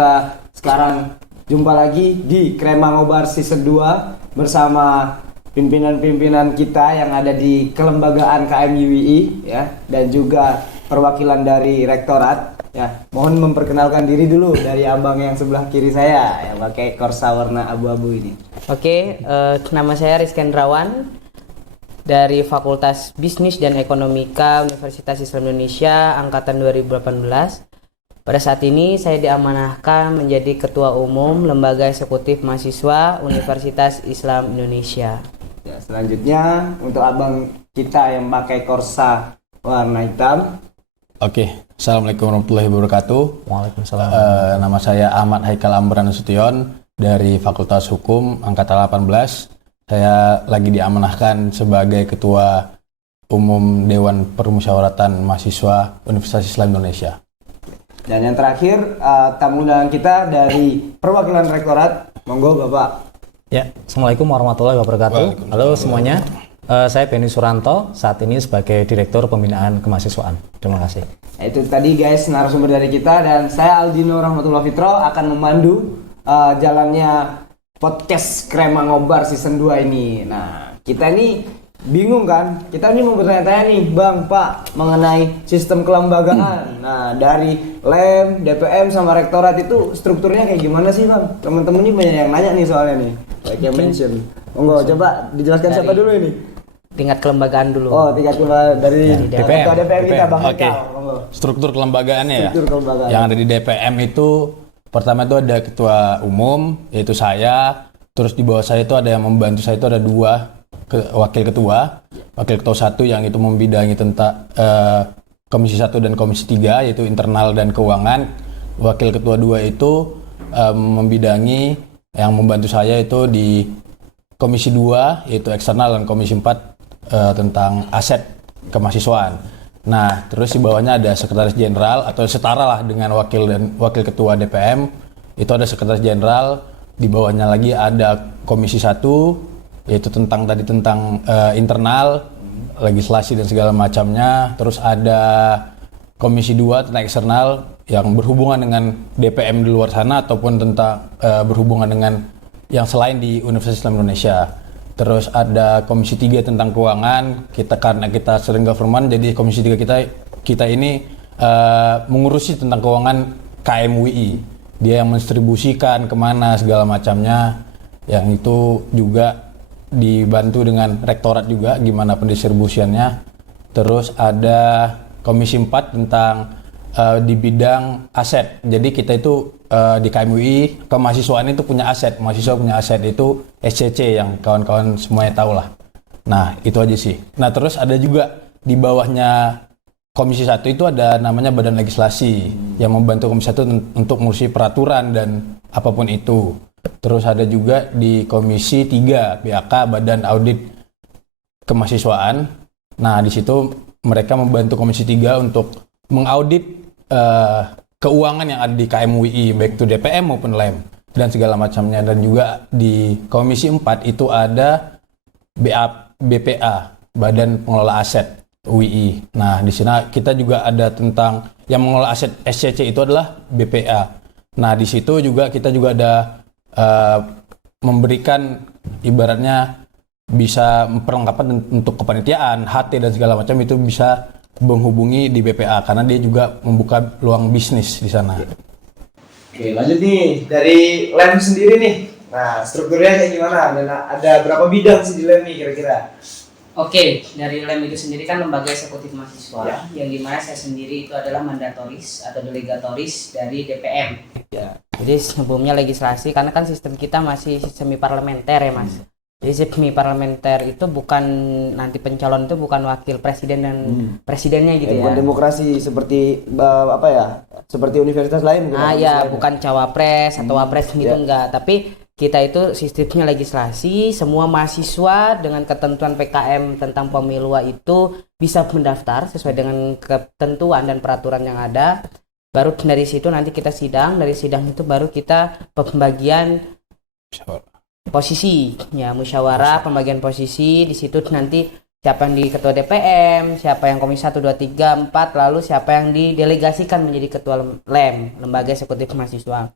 kita sekarang jumpa lagi di Krema Ngobar Season 2 bersama pimpinan-pimpinan kita yang ada di kelembagaan KMUII ya, dan juga perwakilan dari rektorat ya. Mohon memperkenalkan diri dulu dari abang yang sebelah kiri saya yang pakai korsa warna abu-abu ini. Oke, nama saya Rizky Andrawan dari Fakultas Bisnis dan Ekonomika Universitas Islam Indonesia angkatan 2018. Pada saat ini saya diamanahkan menjadi Ketua Umum Lembaga Eksekutif Mahasiswa Universitas Islam Indonesia. Ya, selanjutnya untuk abang kita yang pakai korsa warna hitam. Oke, Assalamualaikum warahmatullahi wabarakatuh. Waalaikumsalam. Nama saya Ahmad Haikal Amran Nasution dari Fakultas Hukum Angkatan 18. Saya lagi diamanahkan sebagai Ketua Umum Dewan Permusyawaratan Mahasiswa Universitas Islam Indonesia. Dan yang terakhir, tamu undangan kita dari perwakilan rektorat. Monggo Bapak. Ya, Assalamualaikum warahmatullahi wabarakatuh. Halo semuanya. Saya Benny Suranto, saat ini sebagai Direktur Pembinaan Kemahasiswaan. Terima kasih. Itu tadi guys narasumber dari kita, dan saya Aldino Rahmatullah Fitro akan memandu jalannya podcast Krema Ngobar Season 2 ini. Nah, kita ini bingung kan? Kita ini mau bertanya-tanya nih, Bang, Pak, mengenai sistem kelembagaan. Nah, dari LEM, DPM, sama rektorat itu strukturnya kayak gimana sih, Bang? Temen-temen ini banyak yang nanya nih soalnya nih. Like yang mention. Monggo, coba dijelaskan siapa dulu ini? Tingkat kelembagaan dulu. Oh, tingkat kelembagaan dari DPM. Ketua DPM kita, Bang. Oke. Monggo. Struktur kelembagaannya ya. Struktur kelembagaan. Yang ada di DPM itu pertama itu ada Ketua Umum, yaitu saya. Terus di bawah saya itu ada yang membantu saya itu ada dua wakil ketua 1 yang itu membidangi tentang Komisi 1 dan Komisi 3 yaitu internal dan keuangan. Wakil ketua 2 itu membidangi yang membantu saya itu di Komisi 2 yaitu eksternal, dan Komisi 4 tentang aset kemahasiswaan. Nah, terus di bawahnya ada Sekretaris Jenderal atau setara lah dengan wakil ketua DPM. Itu ada Sekretaris Jenderal, di bawahnya lagi ada Komisi 1 yaitu tentang internal, legislasi dan segala macamnya. Terus ada Komisi 2 tentang eksternal yang berhubungan dengan DPM di luar sana ataupun tentang berhubungan dengan yang selain di Universitas Islam Indonesia. Terus ada Komisi 3 tentang keuangan. Karena kita sering government, jadi Komisi 3 kita ini mengurusi tentang keuangan KMUII. Dia yang mendistribusikan kemana segala macamnya. Yang itu juga dibantu dengan rektorat juga gimana pendistribusiannya. Terus ada Komisi 4 tentang di bidang aset. Jadi kita itu di KMUI kemahasiswaan itu punya aset. Mahasiswa punya aset itu SCC yang kawan-kawan semuanya tahu lah. Nah, itu aja sih. Nah, terus ada juga di bawahnya Komisi 1 itu ada namanya Badan Legislasi yang membantu Komisi 1 untuk mengurusi peraturan dan apapun itu. Terus ada juga di Komisi 3 BAK, Badan Audit Kemahasiswaan. Nah, di situ mereka membantu Komisi 3 untuk mengaudit keuangan yang ada di KMUII, baik itu DPM maupun LEM dan segala macamnya. Dan juga di Komisi 4 itu ada BPA, Badan Pengelola Aset UI. Nah, di sini kita juga ada tentang yang mengelola aset SCC itu adalah BPA. Nah, di situ juga kita juga ada memberikan ibaratnya bisa perlengkapan untuk kepanitiaan, HT dan segala macam itu bisa menghubungi di BPA karena dia juga membuka peluang bisnis di sana. Oke, lanjut nih dari LEM sendiri nih. Nah, strukturnya kayak gimana? Ada berapa bidang sih di LEM nih kira-kira? Oke, dari LEM itu sendiri kan lembaga eksekutif mahasiswa, Ya. yang dimana saya sendiri itu adalah mandatoris atau delegatoris dari DPM. Ya. Jadi sebelumnya legislasi, karena kan sistem kita masih semi parlementer ya Mas. Jadi semi parlementer itu bukan nanti pencalon itu bukan wakil presiden dan presidennya gitu ya. Bukan demokrasi seperti apa ya? Seperti universitas lain. Bukan cawapres atau wapres gitu Ya. enggak, tapi kita itu sistemnya legislasi, semua mahasiswa dengan ketentuan PKM tentang pemilu itu bisa mendaftar sesuai dengan ketentuan dan peraturan yang ada. Baru dari situ nanti kita sidang, dari sidang itu baru kita pembagian posisi, ya musyawarah pembagian posisi. Di situ nanti siapa yang di ketua DPM, siapa yang komisi 1, 2, 3, 4, lalu siapa yang didelegasikan menjadi ketua LEM, Lembaga Eksekutif Mahasiswa.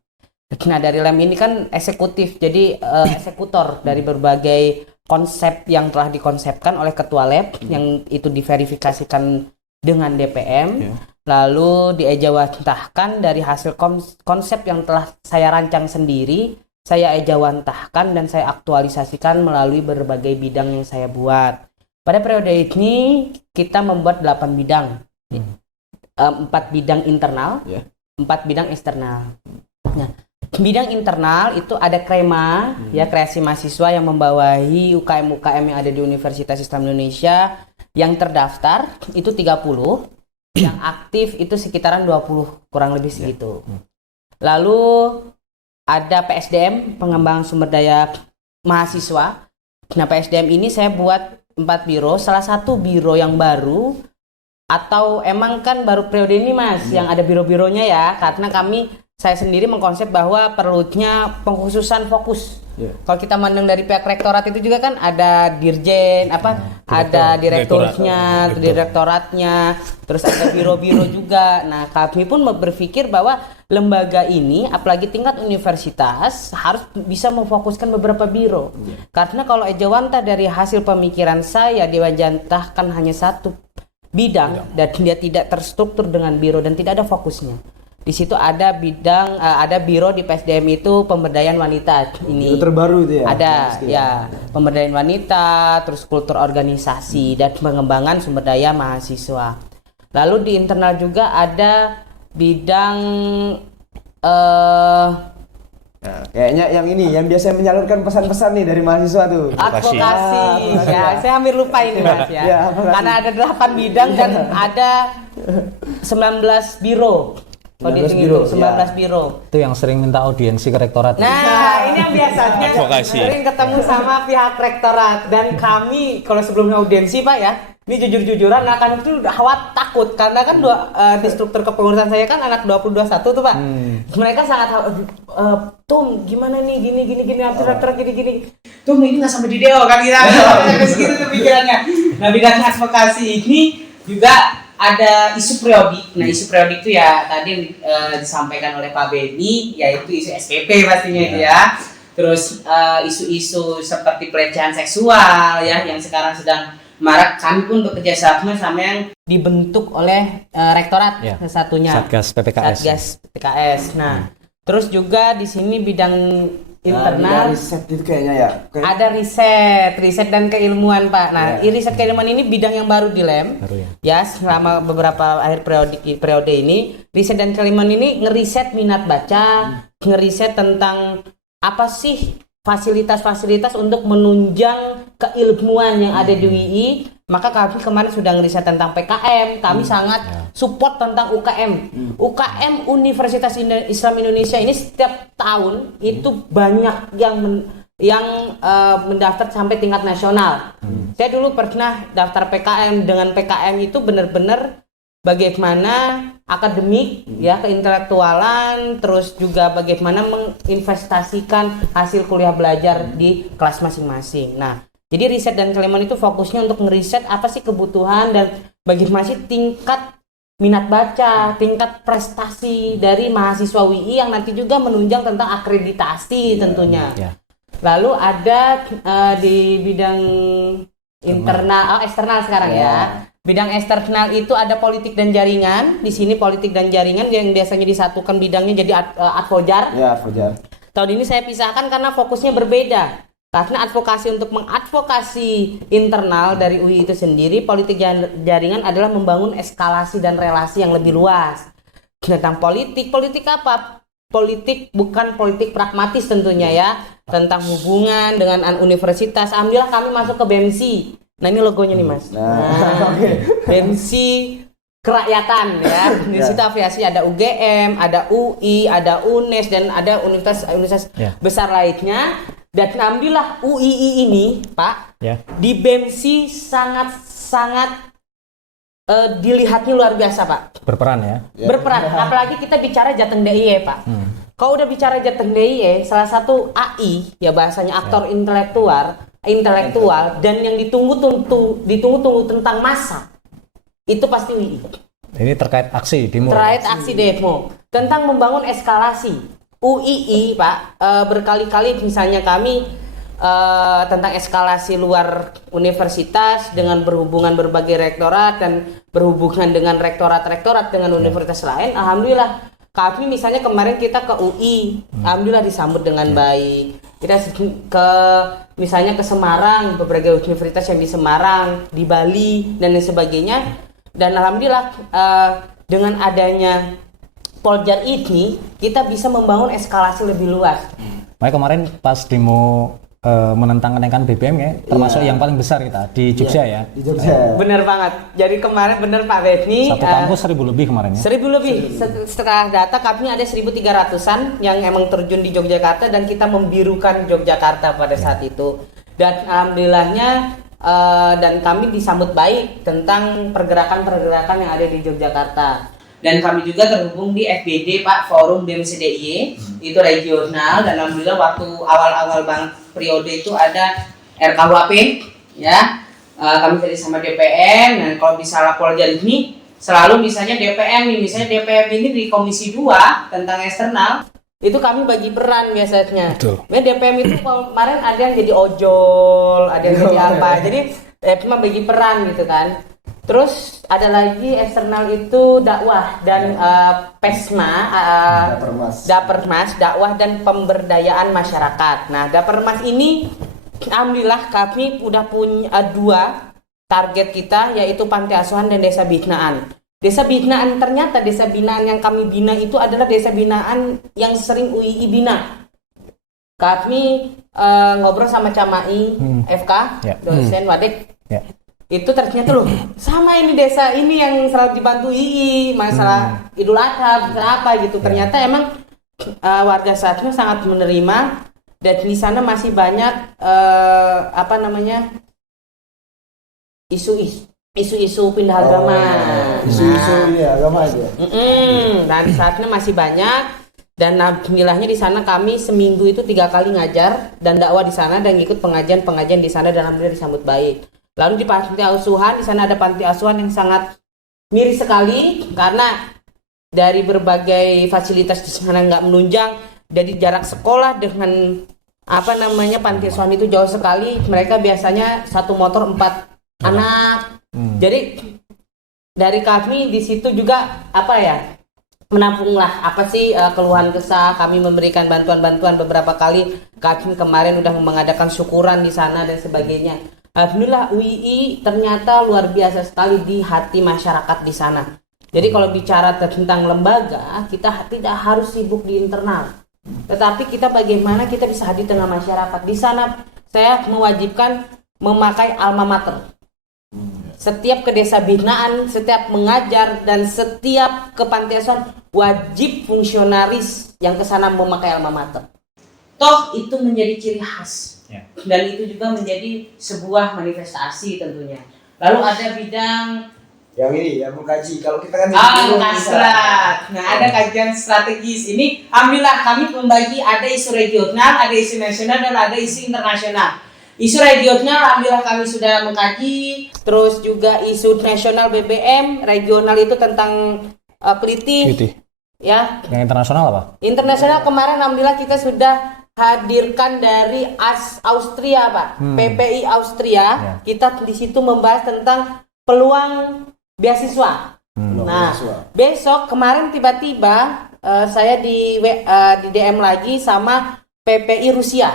Nah, dari LEM ini kan eksekutif, jadi eksekutor dari berbagai konsep yang telah dikonsepkan oleh ketua lab yang itu diverifikasikan dengan DPM, lalu diejawantahkan dari hasil konsep yang telah saya rancang sendiri, saya ejawantahkan dan saya aktualisasikan melalui berbagai bidang yang saya buat. Pada periode ini kita membuat 8 bidang, 4 bidang internal, 4 bidang eksternal. Nah, bidang internal itu ada KREMA, ya, kreasi mahasiswa yang membawahi UKM-UKM yang ada di Universitas Islam Indonesia. Yang terdaftar itu 30, yang aktif itu sekitaran 20, kurang lebih segitu. Lalu ada PSDM, pengembangan sumber daya mahasiswa. Nah, PSDM ini saya buat 4 biro, salah satu biro yang baru, atau emang kan baru periode ini Mas, yang ada biro-bironya ya, karena saya sendiri mengkonsep bahwa perlunya pengkhususan fokus. Kalau kita mandang dari pihak rektorat itu juga kan ada dirjen, ada direkturnya, direktoratnya, terus ada biro-biro juga. Nah, kami pun berpikir bahwa lembaga ini, apalagi tingkat universitas, harus bisa memfokuskan beberapa biro. Karena kalau ejawantah dari hasil pemikiran saya, diwajantahkan hanya satu bidang dan dia tidak terstruktur dengan biro dan tidak ada fokusnya. Di situ ada bidang, ada biro di PSDM itu pemberdayaan wanita. Ini itu terbaru itu ya? Ada, ya, pemberdayaan wanita, terus kultur organisasi dan pengembangan sumber daya mahasiswa. Lalu di internal juga ada bidang kayaknya yang ini yang biasa menyalurkan pesan-pesan nih dari mahasiswa tuh. advokasi. Ya, saya hampir lupa ini Mas ya. Karena ada 8 bidang dan ada 19 biro. Kalau 19 dihitung biro, 19 biro. Itu yang sering minta audiensi ke rektorat. Nah, ini yang biasanya Advokasi. sering ketemu sama pihak rektorat dan kami kalau sebelum audiensi Pak ya, ini jujur-jujuran akan itu takut karena kan di struktur kepengurusan saya kan anak 20-21 tuh Pak. Mereka sangat Tum gimana nih gini nanti rektorat gini. Tum ini nggak sampai di deo kan kita segitu tuh pikirannya. Nah, bidang advokasi ini juga ada isu periodik. Nah, isu periodik itu ya tadi disampaikan oleh Pak Beni, yaitu isu SPP pastinya itu ya. Terus isu-isu seperti pelecehan seksual ya yang sekarang sedang marak. Kami pun bekerja sama yang dibentuk oleh rektorat satunya. Satgas PPKS. Satgas PPKS. Nah, terus juga di sini bidang internal riset itu kayaknya ya. ada riset dan keilmuan Pak. Nah, riset keilmuan ini bidang yang baru di LEM. Ya, selama beberapa akhir periode ini, riset dan keilmuan ini ngeriset minat baca, ngeriset tentang apa sih fasilitas-fasilitas untuk menunjang keilmuan yang ada di UI. Maka kami kemarin sudah ngeriset tentang PKM, kami sangat support tentang UKM. UKM Universitas Islam Indonesia ini setiap tahun itu banyak yang mendaftar sampai tingkat nasional. Saya dulu pernah daftar PKM, dengan PKM itu benar-benar bagaimana akademik, ya, keintelektualan, terus juga bagaimana menginvestasikan hasil kuliah belajar di kelas masing-masing. Nah, jadi riset dan keilmuan itu fokusnya untuk ngeriset apa sih kebutuhan dan bagaimana sih tingkat minat baca, tingkat prestasi dari mahasiswa UI yang nanti juga menunjang tentang akreditasi tentunya. Lalu ada di bidang eksternal sekarang ya. Bidang eksternal itu ada politik dan jaringan. Di sini politik dan jaringan yang biasanya disatukan bidangnya jadi advojar. Ya, advojar. Tahun ini saya pisahkan karena fokusnya berbeda. Karena advokasi untuk mengadvokasi internal dari UI itu sendiri, politik jaringan adalah membangun eskalasi dan relasi yang lebih luas. Tentang politik apa? Politik bukan politik pragmatis tentunya ya, tentang hubungan dengan universitas. Alhamdulillah kami masuk ke BEMSI. Nah, ini logonya nih Mas. BEMSI kerakyatan ya. Di situ afiliasi ada UGM, ada UI, ada UNES dan ada universitas besar lainnya. Dan alhamdulillah UII ini, Pak, di BEMSI sangat dilihatnya luar biasa, Pak. Berperan ya? Berperan, apalagi kita bicara Jateng DIY, Pak. Kalau udah bicara Jateng DIY, salah satu AI, ya bahasanya aktor intelektual, dan yang ditunggu-tunggu tentang masa, itu pasti UI. Ini terkait aksi demo. Terkait aksi demo, tentang membangun eskalasi. UII Pak, berkali-kali misalnya kami tentang eskalasi luar universitas dengan berhubungan berbagai rektorat dan berhubungan dengan rektorat-rektorat dengan universitas lain. Alhamdulillah kami misalnya kemarin kita ke UI, alhamdulillah disambut dengan baik. Kita ke misalnya ke Semarang, beberapa universitas yang di Semarang, di Bali dan lain sebagainya. Dan alhamdulillah dengan adanya Poljar ini kita bisa membangun eskalasi lebih luas. Makanya kemarin pas demo menentang kenaikan BBM ya, termasuk yang paling besar kita di Jogja ya. Di Jogja. Bener banget. Jadi kemarin bener Pak Beni. Satu kampus 1.000 lebih kemarin ya. 1.000 lebih. Setelah data kami ada 1.300-an yang emang terjun di Yogyakarta dan kita membirukan Yogyakarta pada saat itu. Dan alhamdulillahnya dan kami disambut baik tentang pergerakan-pergerakan yang ada di Yogyakarta. Dan kami juga terhubung di FBD Pak, Forum BMCDIY, itu regional, dan alhamdulillah waktu awal-awal bang periode itu ada RKUHP, ya, kami tadi sama DPM, dan kalau misalnya Poljar ini selalu misalnya DPM nih, misalnya DPM ini di Komisi 2 tentang eksternal, itu kami bagi peran biasanya. Betul. Nah, DPM itu kemarin ada yang jadi ojol, ada yang jadi apa, jadi cuma bagi peran gitu kan. Terus ada lagi eksternal itu dakwah dan PESMA, Dapermas, dakwah dan pemberdayaan masyarakat. Nah, Dapermas ini alhamdulillah kami udah punya 2 target kita, yaitu panti asuhan dan desa binaan. Desa binaan, ternyata desa binaan yang kami bina itu adalah desa binaan yang sering UII bina. Kami ngobrol sama Camai FK, dosen Wadek. Itu ternyata loh sama ini desa ini yang selalu dibantu II masalah Idul Adha masalah apa gitu. Ternyata emang warga saatnya sangat menerima dan di sana masih banyak isu-isu pindah agama. Isu-isu ini agama aja. Dan saatnya masih banyak dan alhamdulillahnya di sana kami seminggu itu 3 kali ngajar dan dakwah di sana dan ikut pengajian di sana dan alhamdulillah disambut baik. Lalu di panti asuhan, di sana ada panti asuhan yang sangat miris sekali karena dari berbagai fasilitas di sana nggak menunjang, jadi jarak sekolah dengan panti asuhan itu jauh sekali. Mereka biasanya 1 motor 4 anak. Jadi dari kami di situ juga menampunglah keluhan kesah. Kami memberikan bantuan-bantuan beberapa kali. Kami kemarin udah mengadakan syukuran di sana dan sebagainya. Alhamdulillah UII ternyata luar biasa sekali di hati masyarakat di sana. Jadi kalau bicara tentang lembaga, kita tidak harus sibuk di internal. Tetapi kita bagaimana kita bisa hadir tengah masyarakat. Di sana saya mewajibkan memakai alma mater. Setiap ke desa binaan, setiap mengajar dan setiap ke panti asuhan wajib fungsionaris yang ke sana memakai alma mater. Toh itu menjadi ciri khas. Dan itu juga menjadi sebuah manifestasi tentunya. Lalu ada bidang yang ini yang mengkaji. Kalau kita kan kasrat. Nah, ada kajian strategis. Ini alhamdulillah kami membagi ada isu regional, ada isu nasional dan ada isu internasional. Isu regional alhamdulillah kami sudah mengkaji. Terus juga isu nasional BBM, regional itu tentang kelitih. Ya. Yang internasional apa? Internasional kemarin alhamdulillah kita sudah hadirkan dari Austria Pak, PPI Austria. Kita di situ membahas tentang peluang beasiswa. Nah, besok kemarin tiba-tiba saya di DM lagi sama PPI Rusia.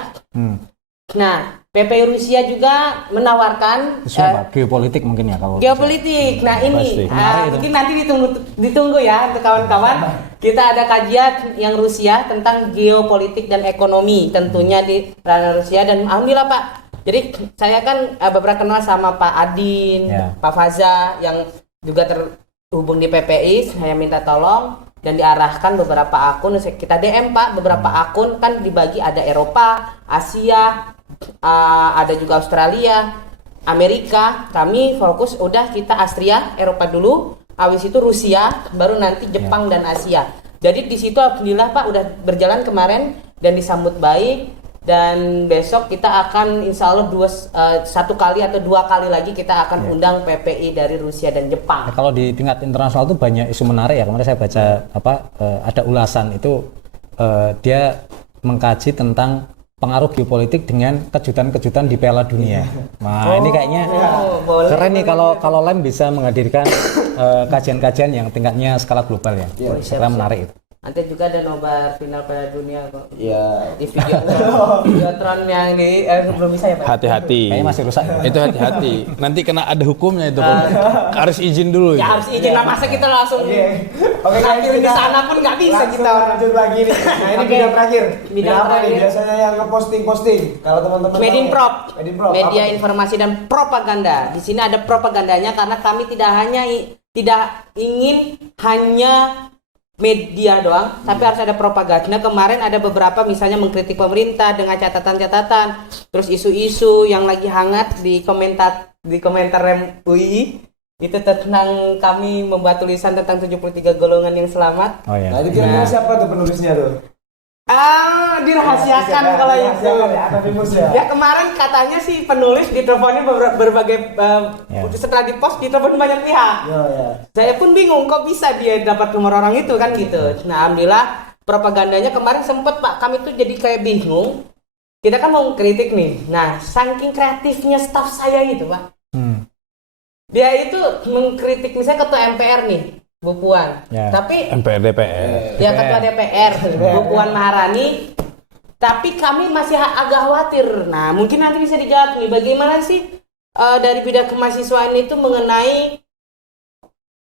Nah, PPI Rusia juga menawarkan geopolitik mungkin ya kalau geopolitik. Nah, ini mungkin nanti ditunggu ya untuk kawan-kawan. Kita ada kajian yang Rusia tentang geopolitik dan ekonomi tentunya di ranah Rusia dan alhamdulillah Pak. Jadi saya kan beberapa kenal sama Pak Adin, Pak Faza yang juga terhubung di PPI. Saya minta tolong dan diarahkan beberapa akun. Kita DM Pak, beberapa akun kan dibagi ada Eropa, Asia, ada juga Australia, Amerika. Kami fokus udah kita Austria, Eropa dulu. Habis itu Rusia, baru nanti Jepang dan Asia. Jadi di situ alhamdulillah Pak udah berjalan kemarin dan disambut baik. Dan besok kita akan insya Allah 1 kali atau 2 kali lagi kita akan undang PPI dari Rusia dan Jepang. Nah, kalau di tingkat internasional itu banyak isu menarik ya. Kemarin saya baca ada ulasan itu dia mengkaji tentang pengaruh geopolitik dengan kejutan-kejutan di Piala Dunia. Nah, ini kayaknya keren nih kalau LEM bisa menghadirkan kajian-kajian yang tingkatnya skala global ya. Saya kira menarik itu. Nanti juga ada nobar final Piala Dunia kok. Iya. Di Videotron yang ini belum bisa ya Pak? Hati-hati. Kayaknya masih rusak. Itu hati-hati. Nanti kena ada hukumnya itu. Harus izin dulu. Ya harus izin lah, masa kita langsung Oke, tampil di sana pun nggak bisa langsung kita. lanjut lagi nih. Nah, ini Oke. bidang terakhir. Bidang apa nih terakhir. biasanya yang ngeposting kalau teman-teman tahu ya? Medinprop, Medinprop, media apa? informasi dan propaganda. Di sini ada propagandanya karena kami tidak ingin hanya media doang, tapi harus ada propaganda. Kemarin ada beberapa misalnya mengkritik pemerintah dengan catatan-catatan, terus isu-isu yang lagi hangat di komentar Rem UI itu tentang kami membuat tulisan tentang 73 golongan yang selamat. Oh ya. Nah, itu kira-kira siapa tuh penulisnya tuh? Dirahasiakan kalau itu. Dirahasiakan ya, anonimus ya. Ya kemarin katanya sih penulis diteleponin berbagai setelah di-post ditelepon banyak pihak. Ya. Saya pun bingung kok bisa dia dapat nomor orang itu kan gitu. Nah, alhamdulillah propagandanya kemarin sempet Pak, kami tuh jadi kayak bingung. Kita kan mau kritik nih. Nah, saking kreatifnya staf saya itu Pak. Dia itu mengkritik misalnya ketua MPR nih, Bu Puan. Ya. Tapi MPR DPR. ya ketua DPR, Bu Puan Maharani. Tapi kami masih agak khawatir. Nah, mungkin nanti bisa dijawab nih, bagaimana sih dari bidang kemahasiswaan itu mengenai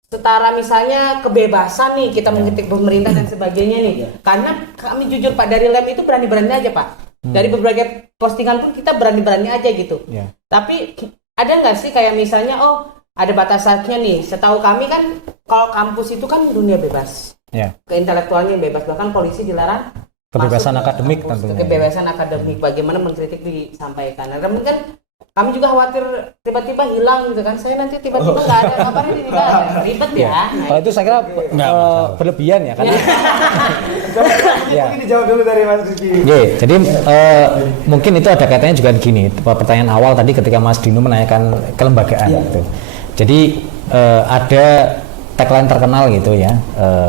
setara misalnya kebebasan nih kita mengkritik pemerintah dan sebagainya nih. Karena kami jujur Pak, dari LEM itu berani-berani aja Pak. Dari berbagai postingan pun kita berani-berani aja gitu. Ya. Tapi ada nggak sih kayak misalnya ada batasannya nih. Setahu kami kan kalau kampus itu kan dunia bebas. Ya. Keintelektualnya bebas, bahkan polisi dilarang Kebebasan masuk ke akademik kampus. tentunya. Kebebasan akademik, bagaimana mengkritik disampaikan. Nah, namun kan kami juga khawatir tiba-tiba hilang gitu kan. Saya nanti tiba-tiba nggak ada kabarnya, tidak ada. Ribet ya. Nah, Kalau itu saya kira berlebihan ya karena ya. Ini dijawab dulu dari Mas Rizky. Oke, jadi mungkin itu ada kaitannya juga gini. Pertanyaan awal tadi ketika Mas Dino menanyakan kelembagaan gitu. Jadi ada tagline terkenal gitu ya,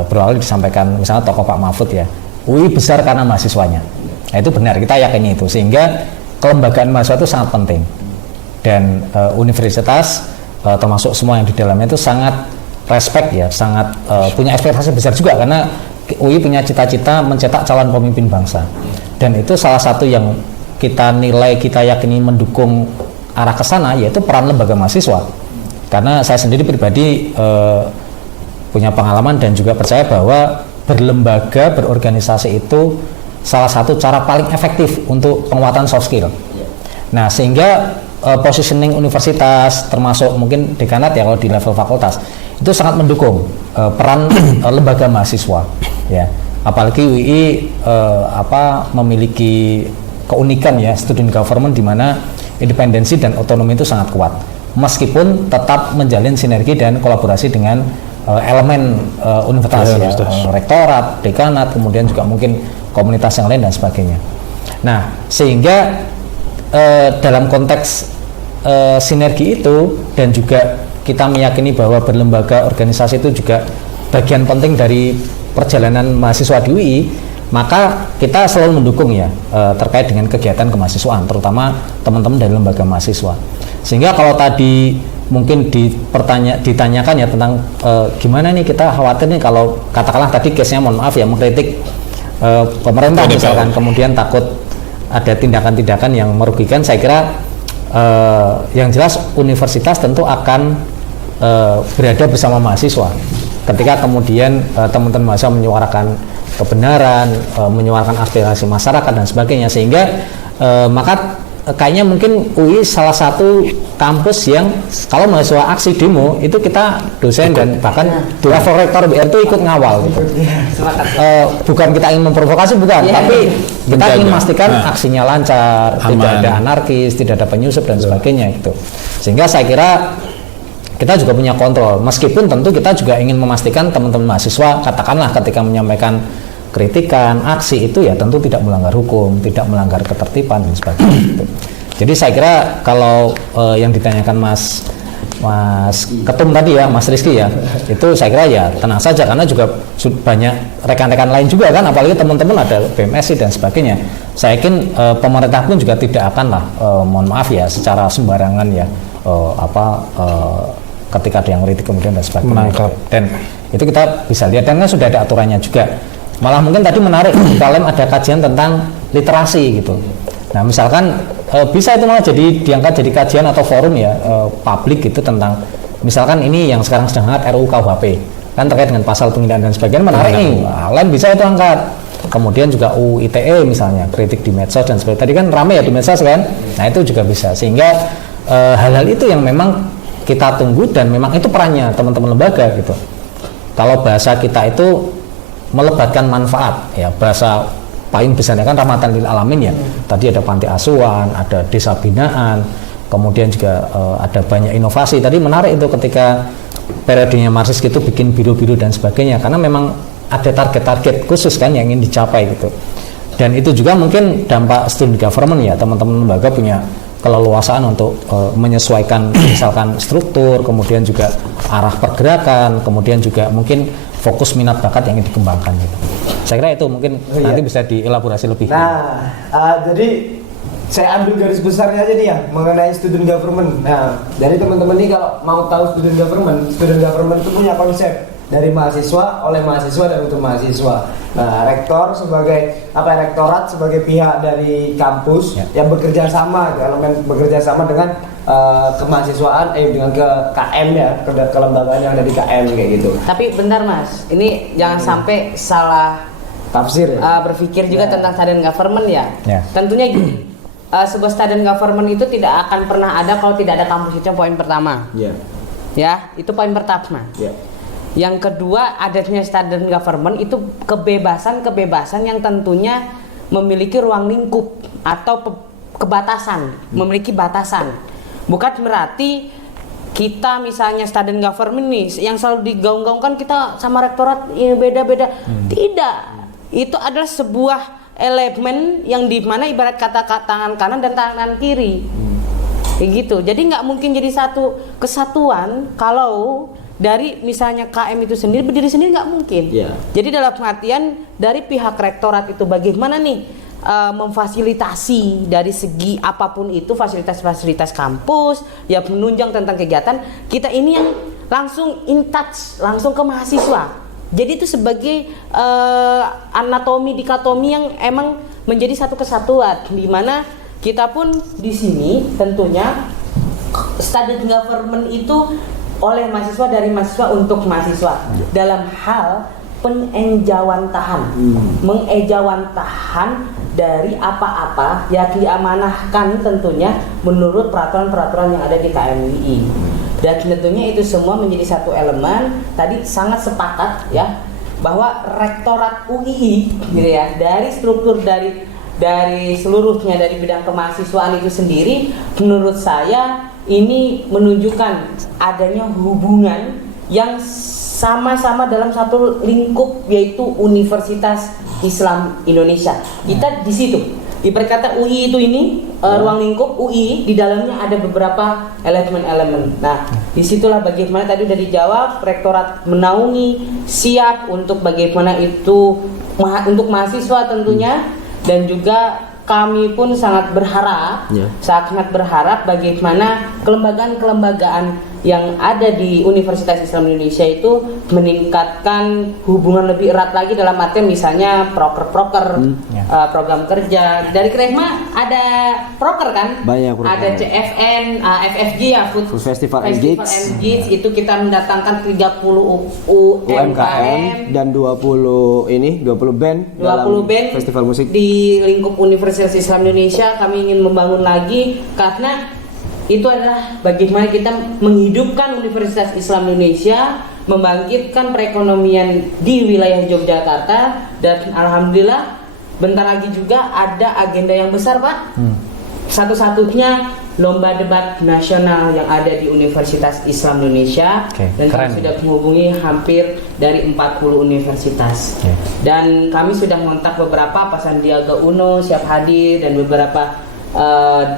berulang disampaikan misalnya tokoh Pak Mahfud ya, UI besar karena mahasiswanya. Nah, itu benar, kita yakini itu, sehingga kelembagaan mahasiswa itu sangat penting dan universitas termasuk semua yang di dalamnya itu sangat respect ya, sangat punya ekspektasi besar juga karena UI punya cita-cita mencetak calon pemimpin bangsa dan itu salah satu yang kita nilai, kita yakini mendukung arah ke sana yaitu peran lembaga mahasiswa. Karena saya sendiri pribadi punya pengalaman dan juga percaya bahwa berlembaga, berorganisasi itu salah satu cara paling efektif untuk penguatan soft skill. Nah, sehingga positioning universitas termasuk mungkin dekanat ya kalau di level fakultas itu sangat mendukung peran lembaga mahasiswa ya. Apalagi UI memiliki keunikan ya student government di mana independensi dan otonomi itu sangat kuat. Meskipun tetap menjalin sinergi dan kolaborasi dengan elemen universitas ya, rektorat, dekanat, kemudian juga mungkin komunitas yang lain dan sebagainya. Nah, sehingga dalam konteks sinergi itu dan juga kita meyakini bahwa berlembaga organisasi itu juga bagian penting dari perjalanan mahasiswa di UI, maka kita selalu mendukung ya terkait dengan kegiatan kemahasiswaan, terutama teman-teman dari lembaga mahasiswa. Sehingga kalau tadi mungkin ditanyakan ya tentang gimana nih kita khawatir nih kalau katakanlah tadi case-nya mohon maaf ya mengkritik pemerintah misalkan kemudian takut ada tindakan-tindakan yang merugikan, saya kira yang jelas universitas tentu akan berada bersama mahasiswa ketika kemudian teman-teman mahasiswa menyuarakan kebenaran, menyuarakan aspirasi masyarakat dan sebagainya, sehingga maka kayaknya mungkin UI salah satu kampus yang kalau mahasiswa aksi demo itu kita dosen dan bahkan level rektor BR itu ikut ngawal gitu. Bukan kita ingin memprovokasi, bukan, tapi kita ingin memastikan aksinya lancar, tidak ada anarkis, tidak ada penyusup dan sebagainya gitu. Sehingga saya kira kita juga punya kontrol, meskipun tentu kita juga ingin memastikan teman-teman mahasiswa katakanlah ketika menyampaikan kritikan, aksi itu ya tentu tidak melanggar hukum, tidak melanggar ketertiban dan sebagainya. Jadi saya kira kalau yang ditanyakan Mas Mas Ketum tadi ya, Mas Rizky ya, itu saya kira ya tenang saja karena juga banyak rekan-rekan lain juga kan, apalagi teman-teman ada BMSI dan sebagainya. Saya yakin pemerintah pun juga tidak akan lah, mohon maaf ya, secara sembarangan ya, ketika ada yang kritik kemudian dan sebagainya. Menangkap. Dan itu kita bisa lihat dan kan sudah ada aturannya juga. Malah mungkin tadi menarik di Kalem ada kajian tentang literasi gitu. Nah misalkan bisa itu malah diangkat jadi kajian atau forum ya, publik gitu tentang misalkan ini yang sekarang sedang hangat RUU KUHP kan terkait dengan pasal penghinaan dan sebagainya, menarik nih. Kalem bisa itu angkat. Kemudian juga UU ITE misalnya, kritik di medsos dan sebagainya. Tadi kan rame ya di medsos kan. Nah itu juga bisa, sehingga hal-hal itu yang memang kita tunggu dan memang itu perannya teman-teman lembaga gitu. Kalau bahasa kita itu melebatkan manfaat ya, bahasa paling besarnya kan rahmatan lil alamin ya. Tadi ada panti asuhan, ada desa binaan, kemudian juga ada banyak inovasi. Tadi menarik itu ketika periodenya Marsis itu bikin biru-biru dan sebagainya, karena memang ada target-target khusus kan yang ingin dicapai gitu. Dan itu juga mungkin dampak student government ya, teman-teman lembaga punya keleluasaan untuk menyesuaikan misalkan struktur, kemudian juga arah pergerakan, kemudian juga mungkin fokus minat bakat yang ingin dikembangkan gitu. Saya kira itu mungkin nanti bisa dielaborasi lebih. Nah, jadi saya ambil garis besarnya aja nih ya mengenai student government. Nah, dari teman-teman nih kalau mau tahu student government itu punya konsep dari mahasiswa, oleh mahasiswa dan untuk mahasiswa. Nah, rektor sebagai rektorat sebagai pihak dari kampus yang bekerja sama, elemen bekerja sama dengan kemahasiswaan, dengan ke KM ya, ke kelembagaan yang ada di KM kayak gitu. Tapi bentar Mas, ini jangan sampai salah Tafsir ya. berpikir juga tentang student government ya. Tentunya gini, sebuah student government itu tidak akan pernah ada kalau tidak ada kampus, itu poin pertama. Ya, itu poin pertama. Yang kedua, adanya student government itu kebebasan yang tentunya memiliki ruang lingkup atau kebatasan, memiliki batasan. Bukan berarti kita misalnya student government nih yang selalu digaung-gaungkan kita sama rektorat ini beda-beda. Tidak. Itu adalah sebuah elemen yang di mana ibarat kata tangan kanan dan tangan kiri. Kayak gitu. Jadi nggak mungkin jadi satu kesatuan kalau dari misalnya KM itu sendiri berdiri sendiri, nggak mungkin. Jadi dalam pengertian dari pihak rektorat itu bagaimana nih memfasilitasi dari segi apapun itu fasilitas-fasilitas kampus yang menunjang tentang kegiatan kita ini yang langsung in touch langsung ke mahasiswa. Jadi itu sebagai anatomi dikotomi yang emang menjadi satu kesatuan, di mana kita pun di sini tentunya student government itu oleh mahasiswa, dari mahasiswa untuk mahasiswa dalam hal mengejawantahan dari apa-apa yang diamanahkan tentunya menurut peraturan-peraturan yang ada di KMUI. Dan tentunya itu semua menjadi satu elemen. Tadi sangat sepakat ya bahwa rektorat UI gitu ya, dari struktur dari seluruhnya dari bidang kemahasiswaan itu sendiri, menurut saya ini menunjukkan adanya hubungan yang sama-sama dalam satu lingkup, yaitu Universitas Islam Indonesia. Kita di situ. Ibarat kata UI itu ini ruang lingkup UI, di dalamnya ada beberapa elemen-elemen. Nah, disitulah bagaimana tadi udah dijawab, rektorat menaungi, siap untuk bagaimana itu untuk mahasiswa tentunya, dan juga kami pun sangat berharap bagaimana kelembagaan-kelembagaan yang ada di Universitas Islam Indonesia itu meningkatkan hubungan lebih erat lagi, dalam artian misalnya proker-proker, program kerja. Dari Krema ada proker kan? Banyak proker. Ada CFN, FFG ya, Food Festival and Gigs. Itu kita mendatangkan 30 UMKM dan 20 band dalam festival musik di lingkup Universitas Islam Indonesia. Kami ingin membangun lagi karena itu adalah bagaimana kita menghidupkan Universitas Islam Indonesia, membangkitkan perekonomian di wilayah Yogyakarta, dan alhamdulillah bentar lagi juga ada agenda yang besar Pak. Satu-satunya lomba debat nasional yang ada di Universitas Islam Indonesia, dan kami sudah menghubungi hampir dari 40 universitas. Dan kami sudah mengontak beberapa, Pak Sandiaga Uno siap hadir, dan beberapa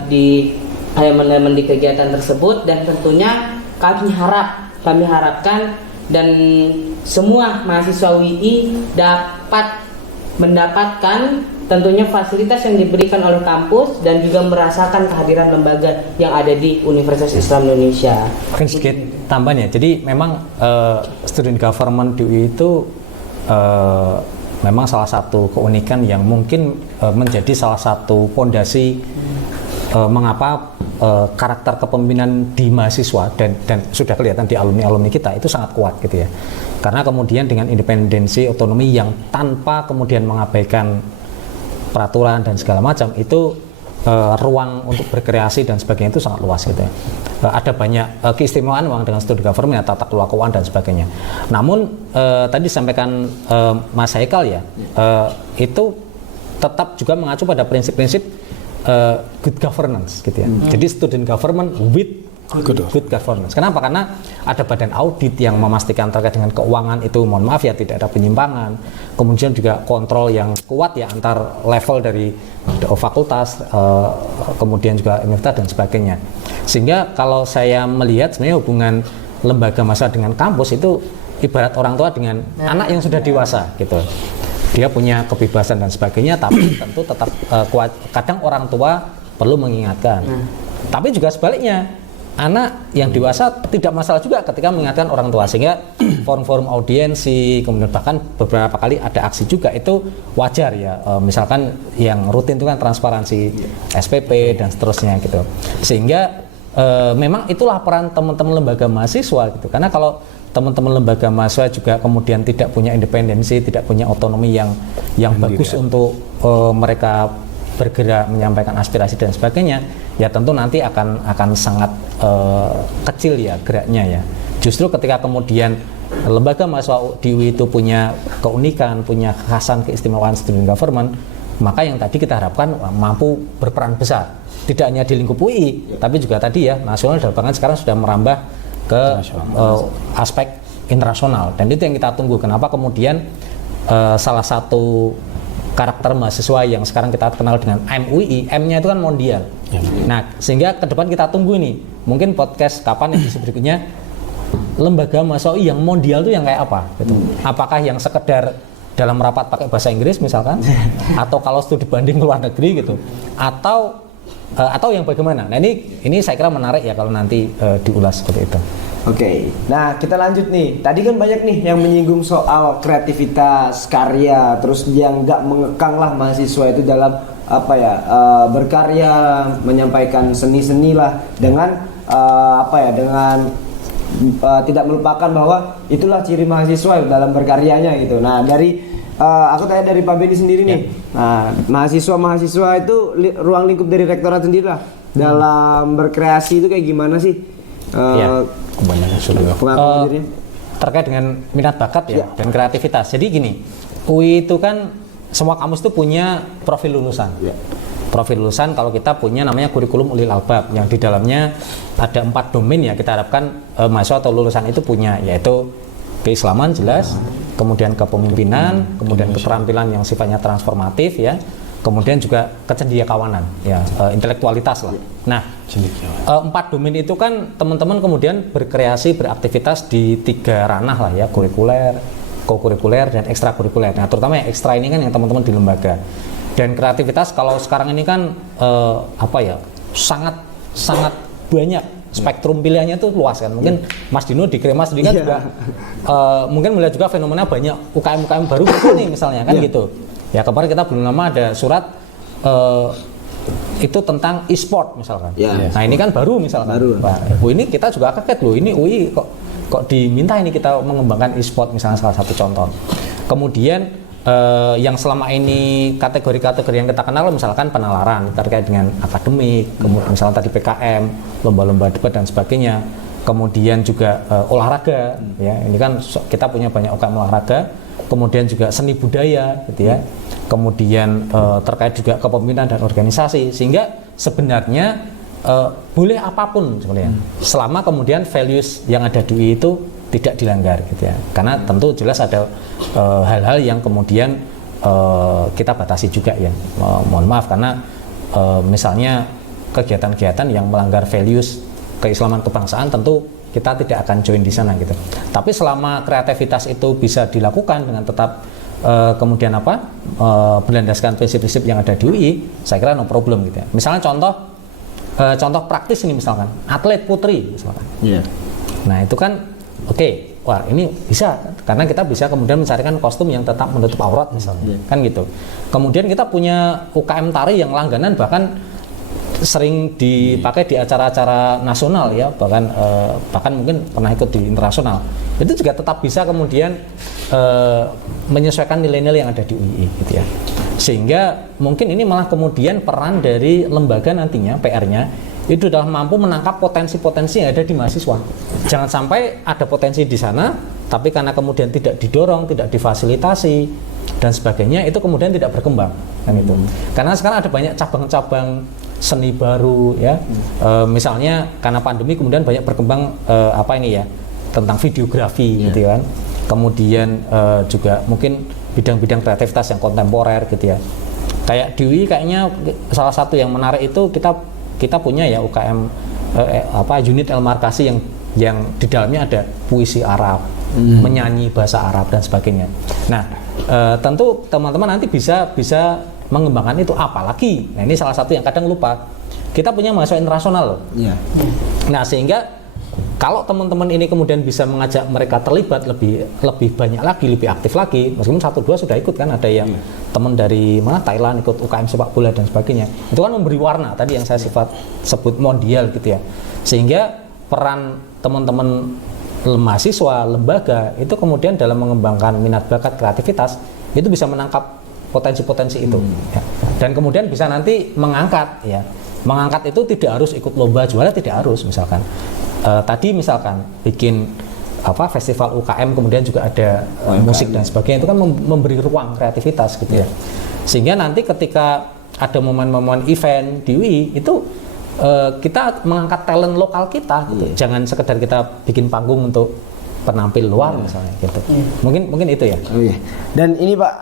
di elemen-elemen di kegiatan tersebut. Dan tentunya kami harapkan dan semua mahasiswa UI dapat mendapatkan tentunya fasilitas yang diberikan oleh kampus dan juga merasakan kehadiran lembaga yang ada di Universitas Islam Indonesia. Mungkin sedikit tambahnya. Jadi memang student government di UI itu memang salah satu keunikan yang mungkin menjadi salah satu fondasi mengapa karakter kepemimpinan di mahasiswa dan sudah kelihatan di alumni kita itu sangat kuat gitu ya. Karena kemudian dengan independensi otonomi yang tanpa kemudian mengabaikan peraturan dan segala macam itu ruang untuk berkreasi dan sebagainya itu sangat luas gitu ya. Ada banyak keistimewaan memang dengan studi government, tata kelola keuangan dan sebagainya. Namun tadi disampaikan Mas Haikal ya, itu tetap juga mengacu pada prinsip-prinsip good governance gitu ya. Jadi student government with good governance. Kenapa? Karena ada badan audit yang memastikan terkait dengan keuangan itu, mohon maaf ya, tidak ada penyimpangan. Kemudian juga kontrol yang kuat ya antar level dari fakultas, kemudian juga universitas dan sebagainya. Sehingga kalau saya melihat sebenarnya hubungan lembaga mahasiswa dengan kampus itu ibarat orang tua dengan anak yang sudah dewasa gitu. Dia punya kebebasan dan sebagainya, tapi tentu tetap kuat. Kadang orang tua perlu mengingatkan. Tapi juga sebaliknya, anak yang dewasa tidak masalah juga ketika mengingatkan orang tua, sehingga forum-forum audiensi, kemudian bahkan beberapa kali ada aksi juga itu wajar ya. Misalkan yang rutin itu kan transparansi SPP dan seterusnya gitu. Sehingga memang itulah peran teman-teman lembaga mahasiswa gitu. Karena kalau teman-teman lembaga mahasiswa juga kemudian tidak punya independensi, tidak punya otonomi yang bagus untuk mereka bergerak menyampaikan aspirasi dan sebagainya, ya tentu nanti akan sangat kecil ya geraknya ya. Justru ketika kemudian lembaga mahasiswa di UI itu punya keunikan, punya kekhasan keistimewaan student government, maka yang tadi kita harapkan mampu berperan besar, tidak hanya di lingkup UI, tapi juga tadi ya nasional dan bahkan sekarang sudah merambah ke aspek internasional. Dan itu yang kita tunggu. Kenapa kemudian salah satu karakter mahasiswa yang sekarang kita kenal dengan MUI, M-nya itu kan mondial. Nah, sehingga ke depan kita tunggu ini, mungkin podcast kapan edisi berikutnya, lembaga mahasiswa UI yang mondial itu yang kayak apa? Gitu. Apakah yang sekedar dalam rapat pakai bahasa Inggris misalkan, atau kalau studi banding ke luar negeri gitu, atau yang bagaimana? Nah ini saya kira menarik ya kalau nanti diulas seperti itu. Oke, nah kita lanjut nih. Tadi kan banyak nih yang menyinggung soal kreativitas, karya, terus yang nggak mengekang lah mahasiswa itu dalam apa ya berkarya, menyampaikan seni-seni lah dengan dengan tidak melupakan bahwa itulah ciri mahasiswa dalam berkaryanya gitu. Nah aku tanya dari Pak Bedi sendiri nih. Nah mahasiswa itu ruang lingkup dari rektorat sendiri lah dalam berkreasi itu kayak gimana sih? Terkait dengan minat bakat ya dan kreativitas. Jadi gini, UI itu kan semua kampus itu punya profil lulusan. Profil lulusan kalau kita punya namanya kurikulum ulil albab yang di dalamnya ada 4 domain ya kita harapkan mahasiswa atau lulusan itu punya, yaitu keislaman jelas, kemudian kepemimpinan, kemudian keterampilan yang sifatnya transformatif ya. Kemudian juga kecendiakawanan, ya intelektualitas lah. Nah, 4 domain itu kan teman-teman kemudian berkreasi, beraktivitas di 3 ranah lah ya, kurikuler, kokurikuler dan ekstrakurikuler. Nah, terutama yang ekstra ini kan yang teman-teman di lembaga. Dan kreativitas kalau sekarang ini kan sangat banyak, spektrum pilihannya itu luas kan. Mungkin Mas Dino di Kremas kan juga mungkin melihat juga fenomena banyak UKM baru nih misalnya kan gitu. Ya kemarin kita belum lama ada surat itu tentang e-sport misalkan. Nah ini kan baru misalkan. Ini kita juga kaget loh. Ini UI kok diminta ini kita mengembangkan e-sport misalnya salah satu contoh. Kemudian yang selama ini kategori-kategori yang kita kenal misalkan penalaran terkait dengan akademik, kemudian misalnya tadi PKM, lomba-lomba debat dan sebagainya. Kemudian juga olahraga, ya ini kan kita punya banyak UKM olahraga. Kemudian juga seni budaya gitu ya, kemudian terkait juga kepemimpinan dan organisasi, sehingga sebenarnya boleh apapun sebenarnya selama kemudian values yang ada di UI itu tidak dilanggar gitu ya, karena tentu jelas ada hal-hal yang kemudian kita batasi juga ya, mohon maaf karena misalnya kegiatan-kegiatan yang melanggar values keislaman kebangsaan tentu kita tidak akan join di sana gitu. Tapi selama kreativitas itu bisa dilakukan dengan tetap kemudian berlandaskan prinsip-prinsip yang ada di UI, saya kira no problem gitu ya. Misalnya contoh praktis ini, misalkan atlet putri misalkan. Iya. Nah itu kan oke, wah ini bisa karena kita bisa kemudian mencarikan kostum yang tetap menutup aurat misalnya, kan gitu. Kemudian kita punya UKM tari yang langganan bahkan sering dipakai di acara-acara nasional ya, bahkan mungkin pernah ikut di internasional. Itu juga tetap bisa kemudian menyesuaikan nilai-nilai yang ada di UI gitu ya. Sehingga mungkin ini malah kemudian peran dari lembaga nantinya, PR-nya itu adalah mampu menangkap potensi-potensi yang ada di mahasiswa. Jangan sampai ada potensi di sana, tapi karena kemudian tidak didorong, tidak difasilitasi dan sebagainya, itu kemudian tidak berkembang kan itu. Karena sekarang ada banyak cabang-cabang seni baru ya, misalnya karena pandemi kemudian banyak berkembang tentang videografi gitu kan. Kemudian juga mungkin bidang-bidang kreativitas yang kontemporer gitu ya. Kayak di UI kayaknya salah satu yang menarik itu kita punya ya UKM unit Elmarkasi yang di dalamnya ada puisi Arab, menyanyi bahasa Arab dan sebagainya. Nah, tentu teman-teman nanti bisa mengembangkan itu, apalagi nah ini salah satu yang kadang lupa, kita punya mahasiswa internasional loh. Yeah. Nah sehingga kalau teman-teman ini kemudian bisa mengajak mereka terlibat lebih banyak lagi, lebih aktif lagi, meskipun 1-2 sudah ikut kan, ada yang teman dari Thailand ikut UKM sepak bola dan sebagainya, itu kan memberi warna tadi yang saya sebut mondial gitu ya, sehingga peran teman-teman mahasiswa, lembaga itu kemudian dalam mengembangkan minat bakat kreativitas itu bisa menangkap potensi-potensi itu ya. Dan kemudian bisa nanti mengangkat itu tidak harus ikut lomba juara, tidak harus misalkan tadi misalkan bikin festival UKM kemudian juga ada musik dan sebagainya, itu kan memberi ruang kreativitas gitu ya. Sehingga nanti ketika ada momen-momen event di UI itu kita mengangkat talent lokal kita gitu. Jangan sekedar kita bikin panggung untuk penampil luar misalnya gitu. Mungkin itu ya. Oh, iya. Dan ini Pak,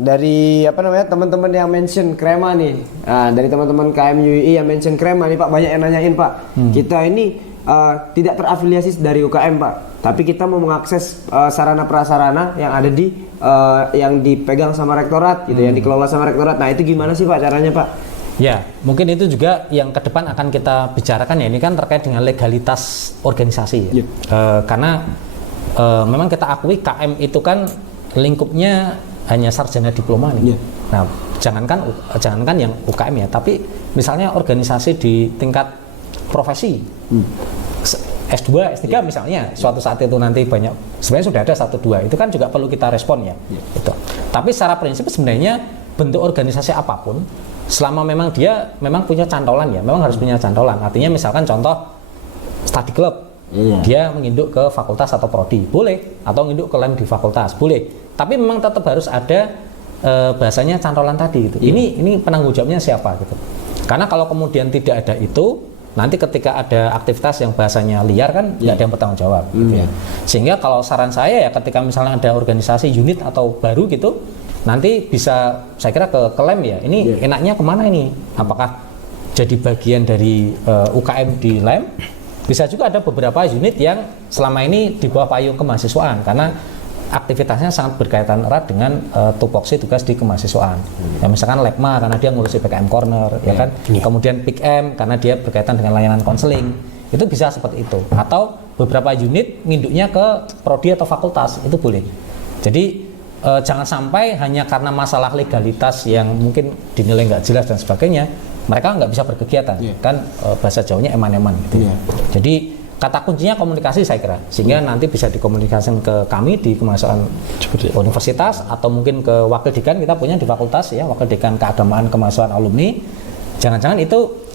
dari teman-teman yang mention Krema nih, dari teman-teman KM UI yang mention Krema nih Pak, banyak yang nanyain Pak. Kita ini tidak terafiliasi dari UKM Pak, tapi kita mau mengakses sarana prasarana yang ada di yang dipegang sama rektorat gitu, yang dikelola sama rektorat. Nah itu gimana sih Pak caranya Pak? Ya, mungkin itu juga yang ke depan akan kita bicarakan ya. Ini kan terkait dengan legalitas organisasi ya. Karena memang kita akui KM itu kan lingkupnya hanya sarjana diploma nih. Nah, jangankan yang UKM ya, tapi misalnya organisasi di tingkat profesi, S2, S3 misalnya, suatu saat itu nanti banyak, sebenarnya sudah ada 1-2, itu kan juga perlu kita respon ya. Gitu. Tapi secara prinsip sebenarnya bentuk organisasi apapun, selama memang dia punya cantolan ya, memang harus punya cantolan. Artinya misalkan contoh study club, dia menginduk ke fakultas atau prodi, boleh, atau menginduk ke lem di fakultas, boleh. Tapi memang tetap harus ada bahasanya cantolan tadi gitu. Ini penanggung jawabnya siapa gitu. Karena kalau kemudian tidak ada itu, nanti ketika ada aktivitas yang bahasanya liar kan nggak ada yang bertanggung jawab gitu ya. Sehingga kalau saran saya ya, ketika misalnya ada organisasi unit atau baru gitu, nanti bisa saya kira ke lem ya, ini enaknya kemana ini, apakah jadi bagian dari UKM di lem, bisa juga ada beberapa unit yang selama ini di bawah payung kemahasiswaan karena aktivitasnya sangat berkaitan erat dengan tupoksi tugas di kemahasiswaan. Ya misalkan Lekma karena dia ngurusi PKM Corner ya kan, kemudian PIKM karena dia berkaitan dengan layanan konseling, itu bisa seperti itu, atau beberapa unit nginduknya ke prodi atau fakultas, itu boleh. Jadi jangan sampai hanya karena masalah legalitas yang mungkin dinilai nggak jelas dan sebagainya, mereka nggak bisa berkegiatan, kan bahasa Jawanya eman-eman gitu. Jadi kata kuncinya komunikasi saya kira, sehingga nanti bisa dikomunikasikan ke kami di kemahasiswaan universitas, atau mungkin ke wakil dekan, kita punya di fakultas ya, wakil dekan keagamaan kemahasiswaan alumni. Jangan-jangan itu